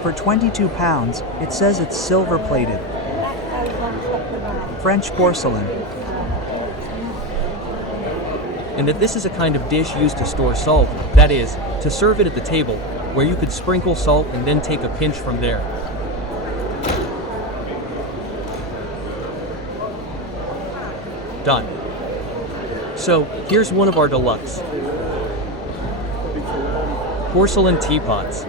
For £22, it says it's silver plated. French porcelain. And that this is a kind of dish used to store salt, that is, to serve it at the table, where you could sprinkle salt and then take a pinch from there. Done. So, here's one of our deluxe porcelain teapots.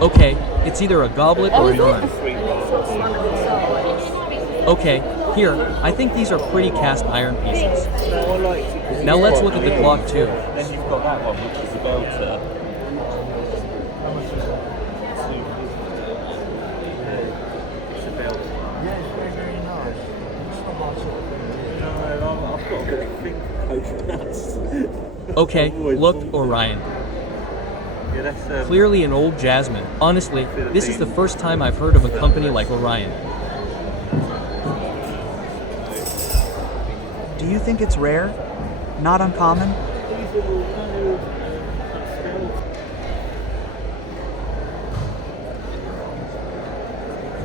Okay, it's either a goblet or an urn. Okay, here, I think these are pretty cast iron pieces. Now let's look at the clock too. Then you've got that one, which is about Okay, look, Orion. Clearly an old Jasmine. Honestly, this is the first time I've heard of a company like Orion. Do you think it's rare? Not uncommon?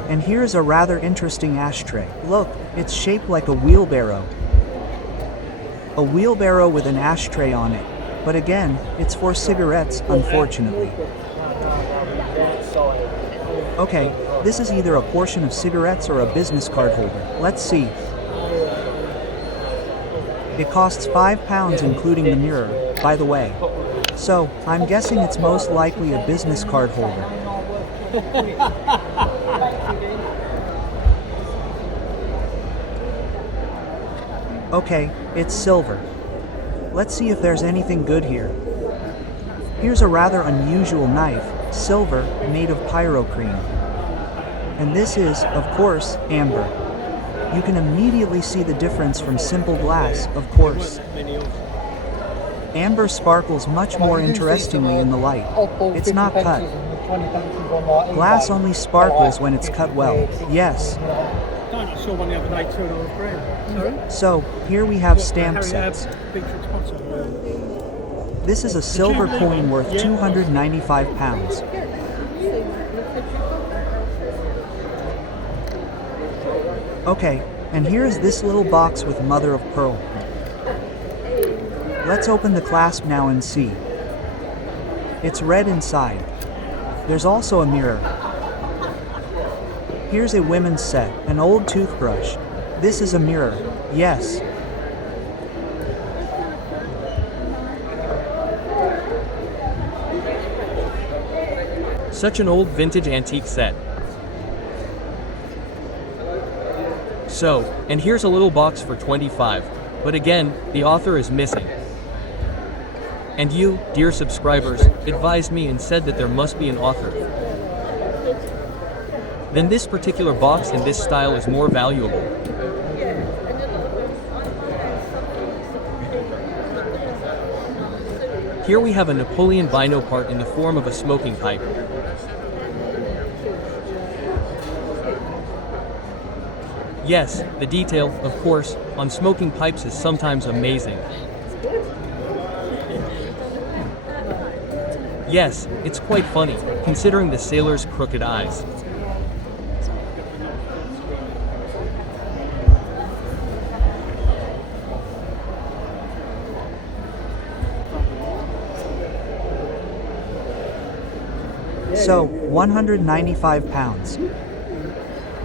And here's a rather interesting ashtray. Look, it's shaped like a wheelbarrow. A wheelbarrow with an ashtray on it. But again, it's for cigarettes, unfortunately. Okay, this is either a portion of cigarettes or a business card holder. Let's see. It costs £5 including the mirror, by the way. So, I'm guessing it's most likely a business card holder. Okay, it's silver. Let's see if there's anything good here. Here's a rather unusual knife, silver, made of pyrocrene. And this is, of course, amber. You can immediately see the difference from simple glass, of course. Amber sparkles much more interestingly in the light. It's not cut. Glass only sparkles when it's cut well. Yes. I saw one the other day, £2.50. So, here we have stamp sets. This is a silver coin worth £295. Okay, and here is this little box with mother of pearl. Let's open the clasp now and see. It's red inside. There's also a mirror. Here's a women's set, an old toothbrush. This is a mirror, yes. Such an old vintage antique set. So, and here's a little box for 25, but again, the author is missing. And you, dear subscribers, advised me and said that there must be an author. Then this particular box in this style is more valuable. Here we have a Napoleon Bino part in the form of a smoking pipe. Yes, the detail, of course, on smoking pipes is sometimes amazing. Yes, it's quite funny, considering the sailor's crooked eyes. So, £195.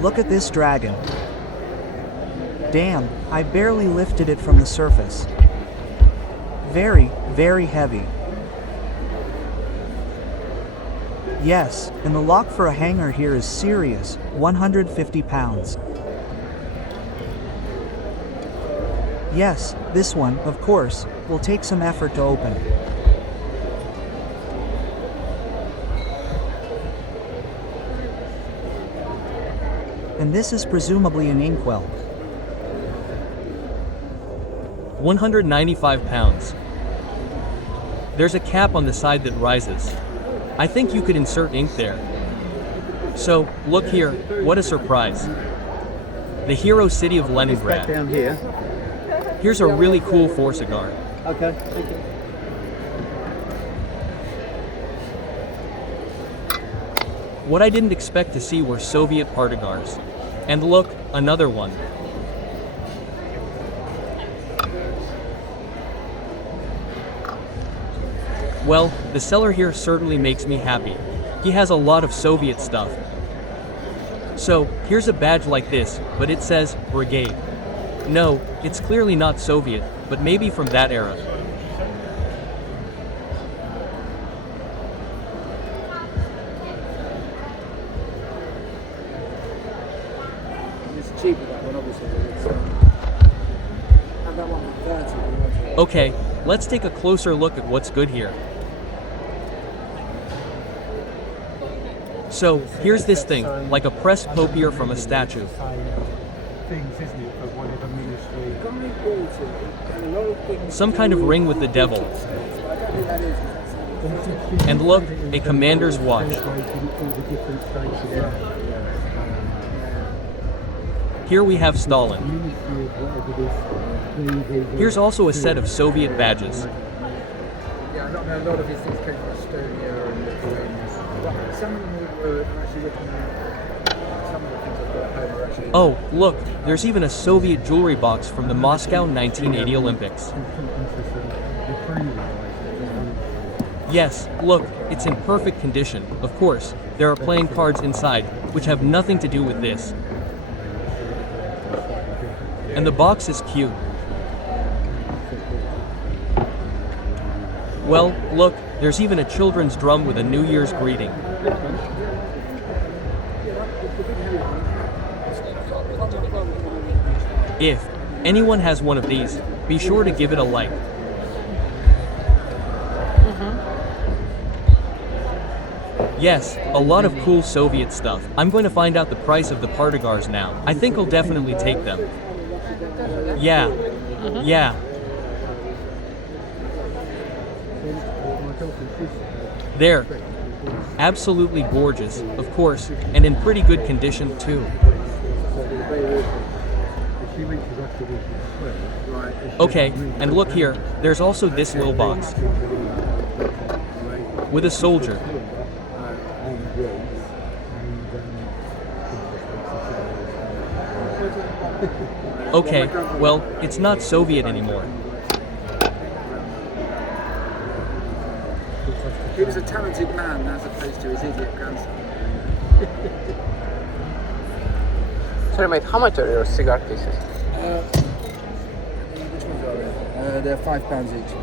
Look at this dragon. Damn, I barely lifted it from the surface. Very, very heavy. Yes, and the lock for a hanger here is serious, £150. Yes, this one, of course, will take some effort to open. And this is presumably an inkwell. £195. There's a cap on the side that rises. I think you could insert ink there. So, look here, what a surprise. The hero city of Leningrad. Down here. Here's a really cool 4 cigar. Okay. What I didn't expect to see were Soviet partigars. And look, another one. Well, the seller here certainly makes me happy. He has a lot of Soviet stuff. So, here's a badge like this, but it says, Brigade. No, it's clearly not Soviet, but maybe from that era. It's cheaper that one, obviously. And that one was 30. Okay, let's take a closer look at what's good here. So, here's this thing, like a pressed copier from a statue. Some kind of ring with the devil. And look, a commander's watch. Here we have Stalin. Here's also a set of Soviet badges. Yeah, a lot of these things came from Estonia and Lithuania. Some of them were actually looking at some of the things I've got at home are actually. Oh, look, there's even a Soviet jewelry box from the Moscow 1980 Olympics. Yes, look, it's in perfect condition. Of course, there are playing cards inside, which have nothing to do with this. And the box is cute. Well, look, there's even a children's drum with a New Year's greeting. If anyone has one of these, be sure to give it a like. Yes, a lot of cool Soviet stuff. I'm going to find out the price of the Partigars now. I think I'll definitely take them. Yeah. Yeah. There. Absolutely gorgeous, of course, and in pretty good condition too. Okay, and look here, there's also this little box. With a soldier. Okay, well, it's not Soviet anymore. He was a talented man as opposed to his idiot grandson. Sorry mate, how much are your cigar cases? Which ones are they? They're £5 each.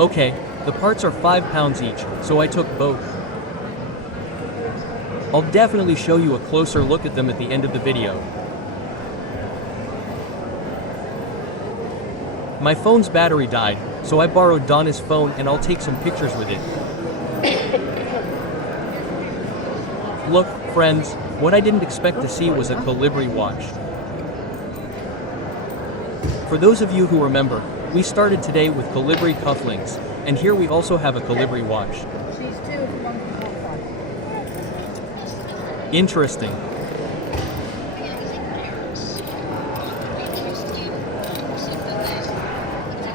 Okay, the parts are £5 each, so I took both. I'll definitely show you a closer look at them at the end of the video. My phone's battery died, so I borrowed Donna's phone and I'll take some pictures with it. Look, friends, what I didn't expect to see was a Colibri watch. For those of you who remember, we started today with Colibri cufflinks, and here we also have a Colibri watch. Interesting.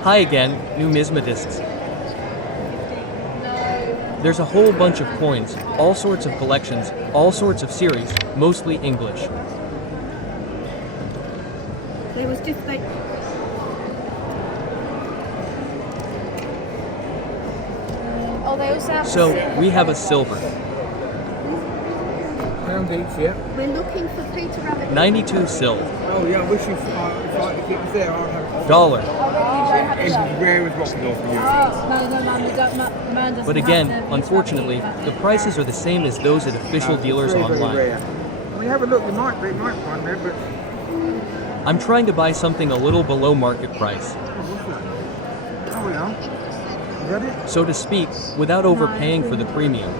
Hi again, numismatists. There's a whole bunch of coins, all sorts of collections, all sorts of series, mostly English. There was just like... Oh, they also have So, we have a silver. Pound each, yeah. We're looking for Peter Rabbit. 92 silver. Oh yeah, I wish you, if it was there, I'd have it. Dollar. It's rare as rock and roll for you. No, Mum, we don't. Mum doesn't But again, unfortunately, the prices are the same as those at official dealers Very, very online. rare. I mean, have a look, you might find there, but... I'm trying to buy something a little below market price, Oh, we are. Is that it? so to speak, without overpaying for the premium.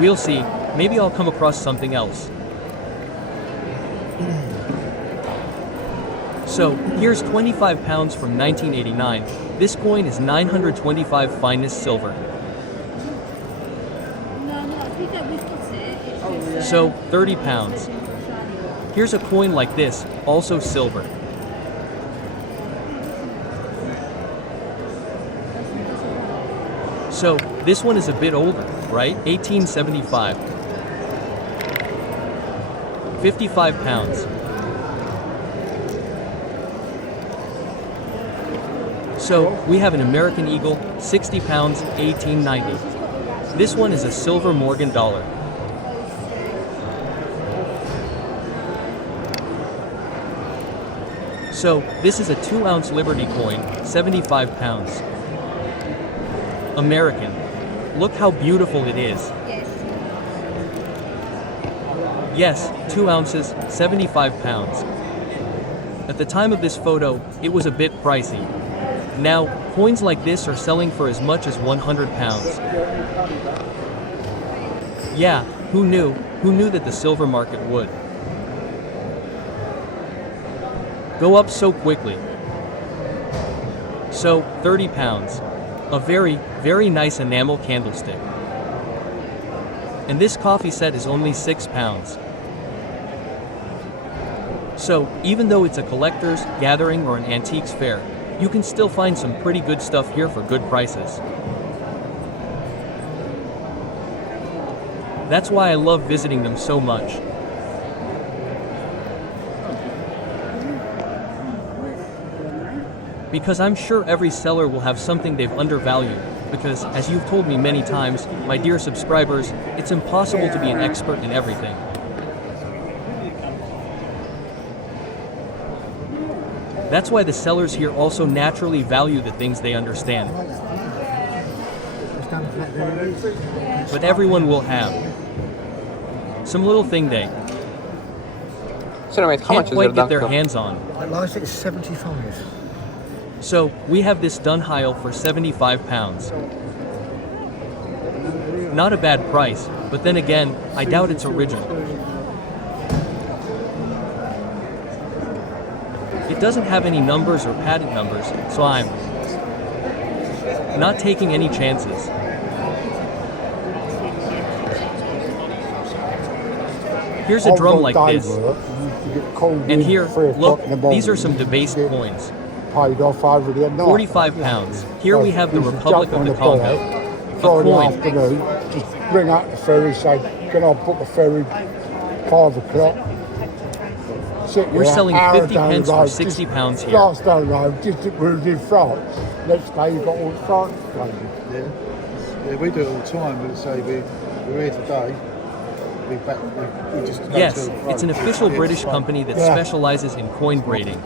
We'll see, maybe I'll come across something else. So, here's £25 from 1989. This coin is 925 finest silver. So, £30. Here's a coin like this, also silver. So, this one is a bit older, right? 1875. £55. So, we have an American Eagle, £60, 1890. This one is a silver Morgan dollar. So, this is a 2-ounce Liberty coin, £75. American. Look how beautiful it is. Yes, 2 ounces, £75. At the time of this photo, it was a bit pricey. Now, coins like this are selling for as much as £100. Yeah, who knew? Who knew that the silver market would go up so quickly? So, £30. A very, very nice enamel candlestick. And this coffee set is only £6. So, even though it's a collector's, gathering, or an antiques fair, you can still find some pretty good stuff here for good prices. That's why I love visiting them so much. Because I'm sure every seller will have something they've undervalued. Because, as you've told me many times, my dear subscribers, it's impossible to be an expert in everything. That's why the sellers here also naturally value the things they understand. But everyone will have some little thing they So wait, how can't much is your quite get their dunk? hands on. I think it's 75. So, we have this Dunheil for £75. Not a bad price, but then again, I doubt it's original. It doesn't have any numbers or patent numbers, so I'm not taking any chances. Here's a drum like this. And here, look, these are some debased coins. Paid off over the night. £45. Here we have the Republic of the Congo. A Friday coin. afternoon, just ring up the ferry, say, can I book a ferry 5 o'clock? We're selling 50 pence for £60 here. Last down the road, just we was in France. Next day you got all the France places. Yeah, we do it all the time. We say we're here today. We just go Yes, to it's an official British company that specializes in coin grading.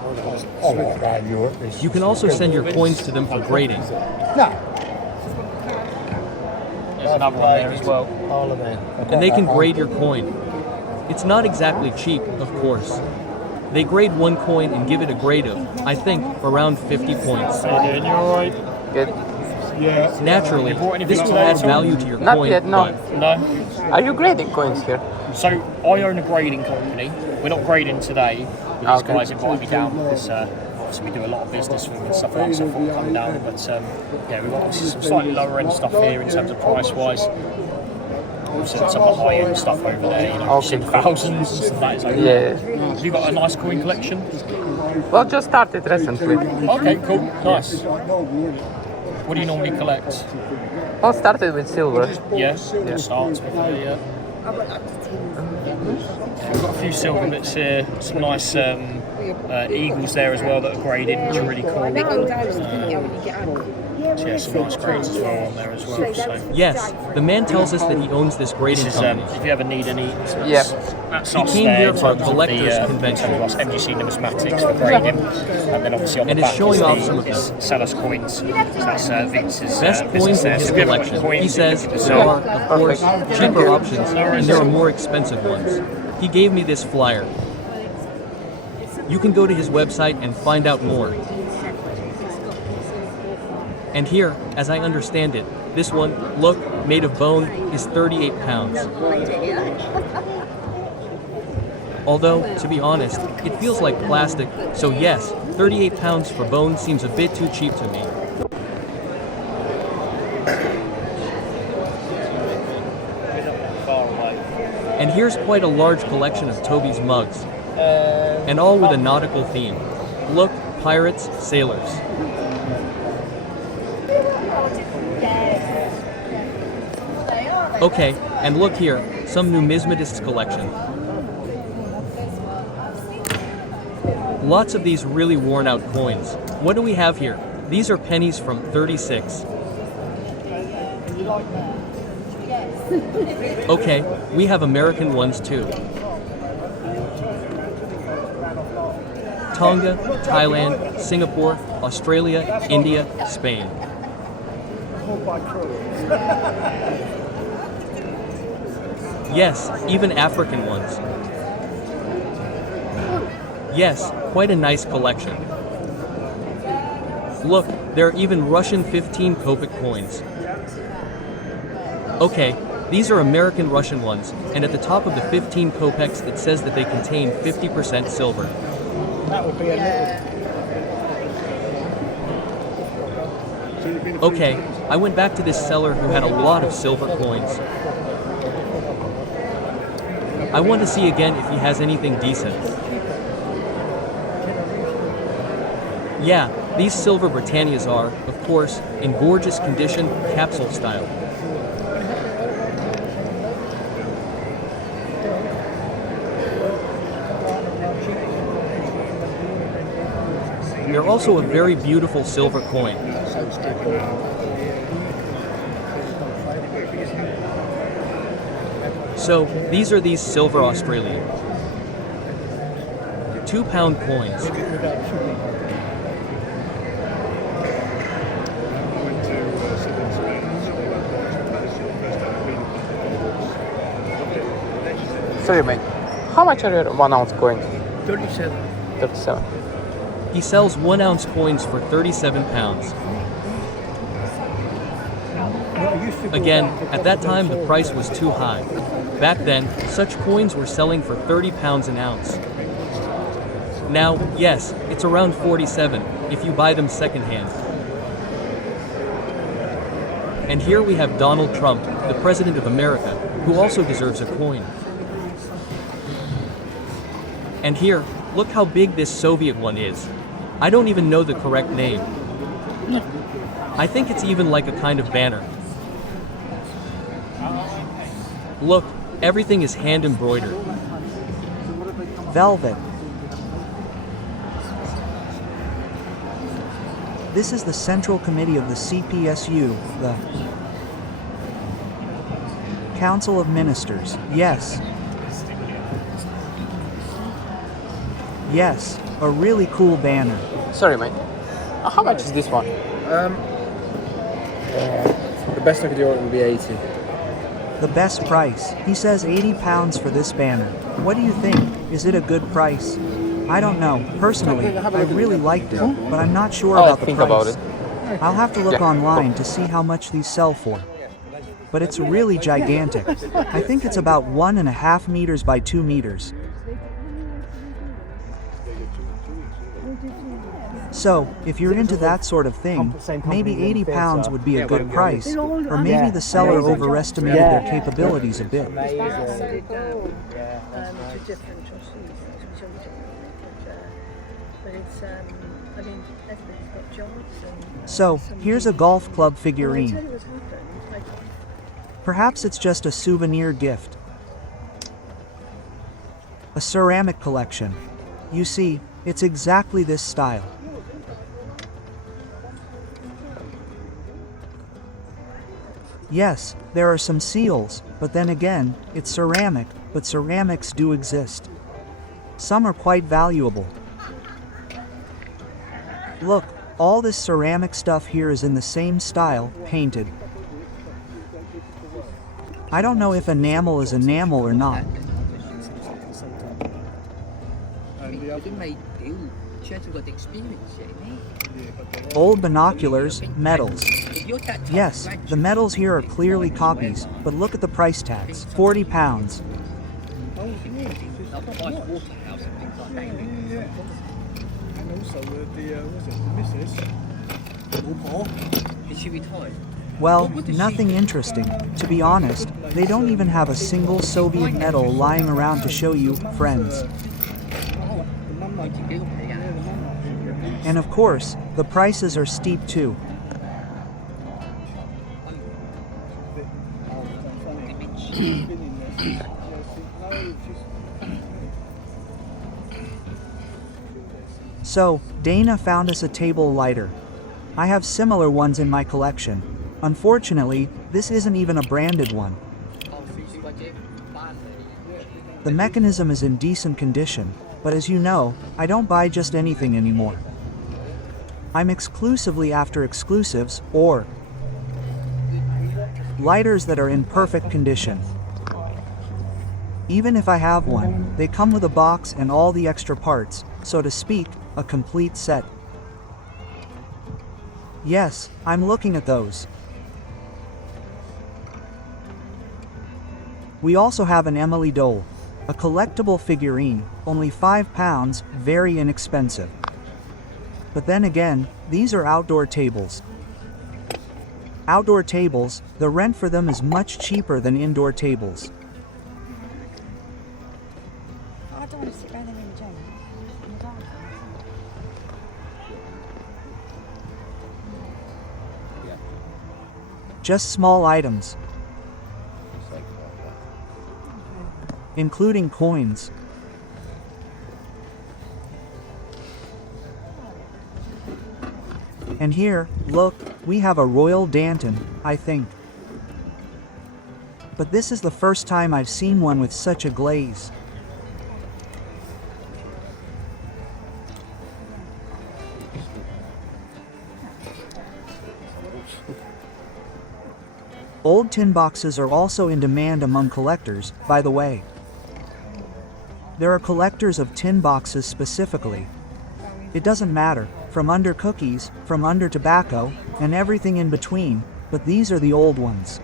You can also send your coins to them for grading. There's another one there as well. And they can grade your coin. It's not exactly cheap, of course. They grade one coin and give it a grade of, I think, around 50 points. You alright? Good. Yeah. Naturally, this will add value to your Not coin, yet, no. but No. Are you grading coins here? So I own a grading company. We're not grading today. These guys invited me down because obviously we do a lot of business with them and stuff like that. So I thought I'd come down. But yeah, we've got obviously some slightly lower end stuff here in terms of price wise. Obviously some of the high end stuff over there. You know, Okay. thousands and stuff like that. Yeah. Have you got a nice coin collection? Well, just started recently. Okay, cool, nice. What do you normally collect? Well, started with silver. Yeah, starts with yeah. We've got a few silver bits here, some nice eagles there as well that are graded, which are really cool. Yeah, some nice grades as well on there as well. So yes, the man tells us that he owns this grading this is company. if you ever need any. Yeah. That's He us came there here in for a terms of collector's the, convention. in terms of us MGC numismatics for grading, and then obviously on And the is back showing is off the some of them. sellers coins. So that's Vince's Best business coins in there. his So if you ever got collection. coins, He says you can there sell. are, of course, cheaper options, and there are more expensive ones. He gave me this flyer. You can go to his website and find out more. And here, as I understand it, this one, look, made of bone, is £38. Although, to be honest, it feels like plastic, so yes, £38 for bone seems a bit too cheap to me. And here's quite a large collection of Toby's mugs. And all with a nautical theme. Look, pirates, sailors. Okay, and look here, some numismatist's collection. Lots of these really worn out coins. What do we have here? These are pennies from 36. Okay, we have American ones too. Tonga, Thailand, Singapore, Australia, India, Spain. Yes, even African ones. Yes, quite a nice collection. Look, there are even Russian 15 kopeck coins. Okay, these are American Russian ones, and at the top of the 15 kopecks it says that they contain 50% silver. That would be a little. Okay, I went back to this seller who had a lot of silver coins. I want to see again if he has anything decent. Yeah, these silver Britannias are, of course, in gorgeous condition, capsule style. they're also a very beautiful silver coin. So, these are these silver Australian £2 coins. Sorry, mate. How much are your 1 ounce coins? 37. 37. He sells 1 ounce coins for £37. Again, at that time the price was too high. Back then, such coins were selling for £30 an ounce. Now, yes, it's around 47 if you buy them secondhand. And here we have Donald Trump, the President of America, who also deserves a coin. And here, look how big this Soviet one is. I don't even know the correct name. I think it's even like a kind of banner. Look, everything is hand embroidered. Velvet. This is the Central Committee of the CPSU, the Council of Ministers. Yes. Yes, a really cool banner. Sorry, mate. How much is this one? The best I could do would be 80. The best price. He says £80 for this banner. What do you think? Is it a good price? I don't know. Personally, I really liked it, but I'm not sure about the price. I'll have to look online to see how much these sell for. But it's really gigantic. I think it's about 1.5 meters by 2 meters. So, if you're into that sort of thing, maybe £80 would be a good price, or maybe the seller overestimated their capabilities a bit. So, here's a golf club figurine. Perhaps it's just a souvenir gift. A ceramic collection. You see, it's exactly this style. Yes, there are some seals, but then again, it's ceramic, but ceramics do exist. Some are quite valuable. Look, all this ceramic stuff here is in the same style, painted. I don't know if enamel is enamel or not. Old binoculars, metals. Yes, the metals here are clearly copies, but look at the price tags, £40. Well, nothing interesting. To be honest, they don't even have a single Soviet medal lying around to show you, friends. And of course, the prices are steep too. So, Dana found us a table lighter. I have similar ones in my collection. Unfortunately, this isn't even a branded one. The mechanism is in decent condition, but as you know, I don't buy just anything anymore. I'm exclusively after exclusives, or lighters that are in perfect condition. Even if I have one, they come with a box and all the extra parts, so to speak, a complete set. Yes, I'm looking at those. We also have an Emily Dole, a collectible figurine, only £5, very inexpensive. But then again, these are outdoor tables. Outdoor tables, the rent for them is much cheaper than indoor tables. I don't want to sit around there in the garden. Just small items, including coins. And here, look, we have a Royal Danton, I think. But this is the first time I've seen one with such a glaze. Old tin boxes are also in demand among collectors, by the way. There are collectors of tin boxes specifically. It doesn't matter, from under cookies, from under tobacco, and everything in between, but these are the old ones.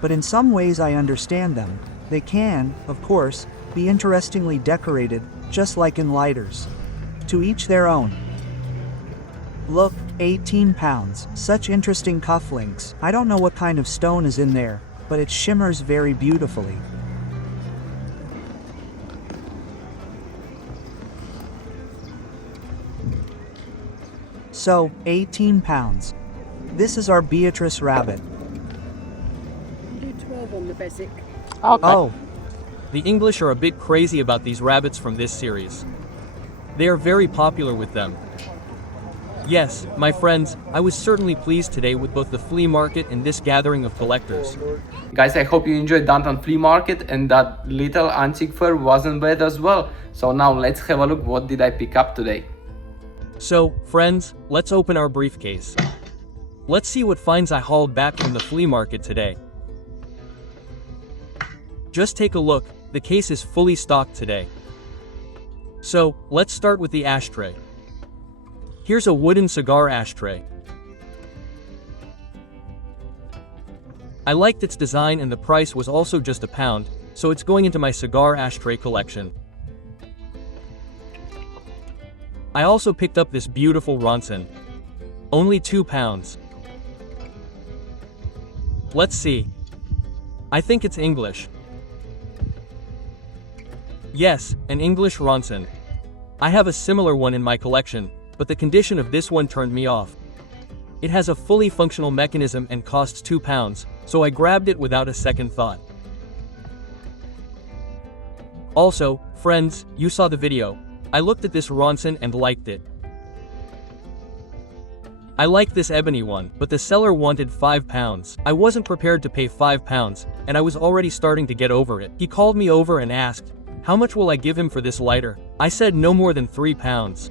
But in some ways I understand them. They can, of course, be interestingly decorated, just like in lighters. To each their own. Look, 18 pounds, such interesting cufflinks. I don't know what kind of stone is in there, but it shimmers very beautifully. So, 18 pounds. This is our Beatrice rabbit. Do 12 on the basic. Okay. Oh, The English are a bit crazy about these rabbits from this series. They are very popular with them. Yes, my friends, I was certainly pleased today with both the flea market and this gathering of collectors. Guys, I hope you enjoyed Downtown Flea Market and that little antique fair wasn't bad as well. So now let's have a look what did I pick up today. So, friends, let's open our briefcase. Let's see what finds I hauled back from the flea market today. Just take a look, the case is fully stocked today. So, let's start with the ashtray. Here's a wooden cigar ashtray. I liked its design and the price was also just £1, so it's going into my cigar ashtray collection. I also picked up this beautiful Ronson. Only £2. Let's see. I think it's English. Yes, an English Ronson. I have a similar one in my collection, but the condition of this one turned me off. It has a fully functional mechanism and costs £2, so I grabbed it without a second thought. Also, friends, you saw the video. I looked at this Ronson and liked it. I like this ebony one, but the seller wanted £5. I wasn't prepared to pay £5, and I was already starting to get over it. He called me over and asked, "How much will I give him for this lighter?" I said no more than £3.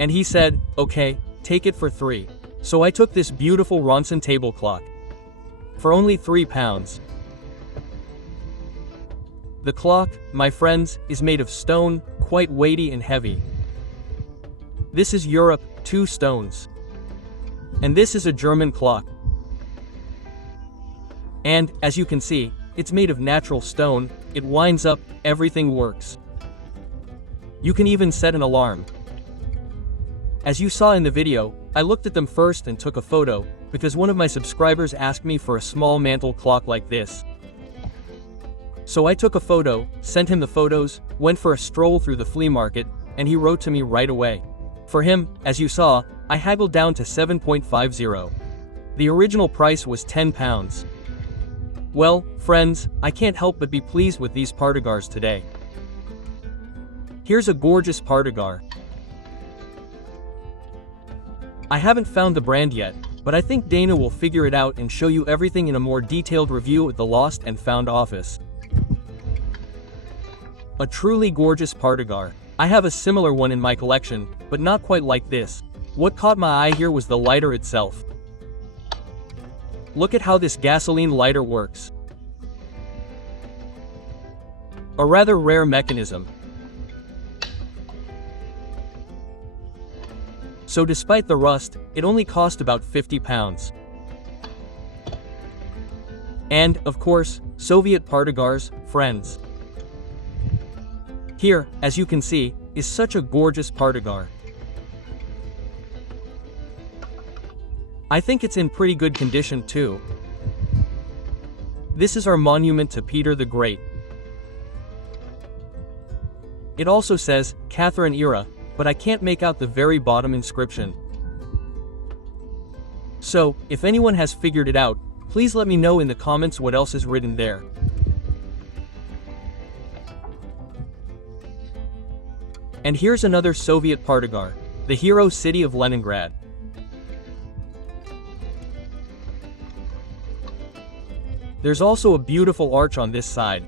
And he said, "Okay, take it for 3. So I took this beautiful Ronson table clock. For only £3. The clock, my friends, is made of stone, quite weighty and heavy. This is Europe, 2 stones. And this is a German clock. And, as you can see, it's made of natural stone, it winds up, everything works. You can even set an alarm. As you saw in the video, I looked at them first and took a photo, because one of my subscribers asked me for a small mantle clock like this. So I took a photo, sent him the photos, went for a stroll through the flea market, and he wrote to me right away. For him, as you saw, I haggled down to 7.50. The original price was £10. Well, friends, I can't help but be pleased with these Partigars today. Here's a gorgeous Partigar. I haven't found the brand yet, but I think Dana will figure it out and show you everything in a more detailed review at the Lost and Found office. A truly gorgeous Partigar. I have a similar one in my collection, but not quite like this. What caught my eye here was the lighter itself. Look at how this gasoline lighter works. A rather rare mechanism. So despite the rust, it only cost about £50. And, of course, Soviet Partigars, friends. Here, as you can see, is such a gorgeous Partigar. I think it's in pretty good condition too. This is our monument to Peter the Great. It also says, Catherine era, but I can't make out the very bottom inscription. So, if anyone has figured it out, please let me know in the comments what else is written there. And here's another Soviet Partigar. the hero city of Leningrad. There's also a beautiful arch on this side.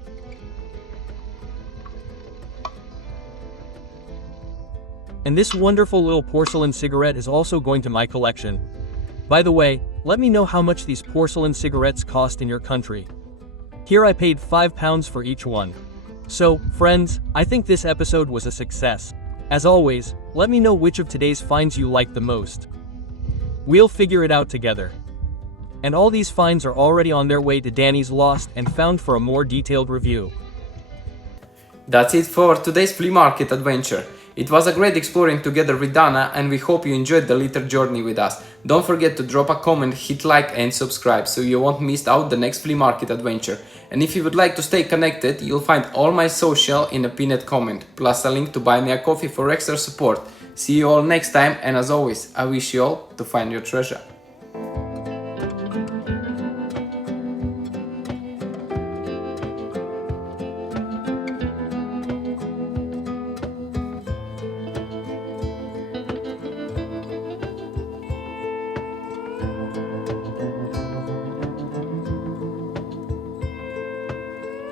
And this wonderful little porcelain cigarette is also going to my collection. By the way, let me know how much these porcelain cigarettes cost in your country. Here I paid £5 for each one. So, friends, I think this episode was a success. As always, let me know which of today's finds you liked the most. We'll figure it out together. And all these finds are already on their way to Danny's Lost and Found for a more detailed review. That's it for today's flea market adventure. It was a great exploring together with Dana, and we hope you enjoyed the little journey with us. Don't forget to drop a comment, hit like and subscribe so you won't miss out the next flea market adventure. And if you would like to stay connected, you'll find all my social in a pinned comment, plus a link to buy me a coffee for extra support. See you all next time, and as always, I wish you all to find your treasure.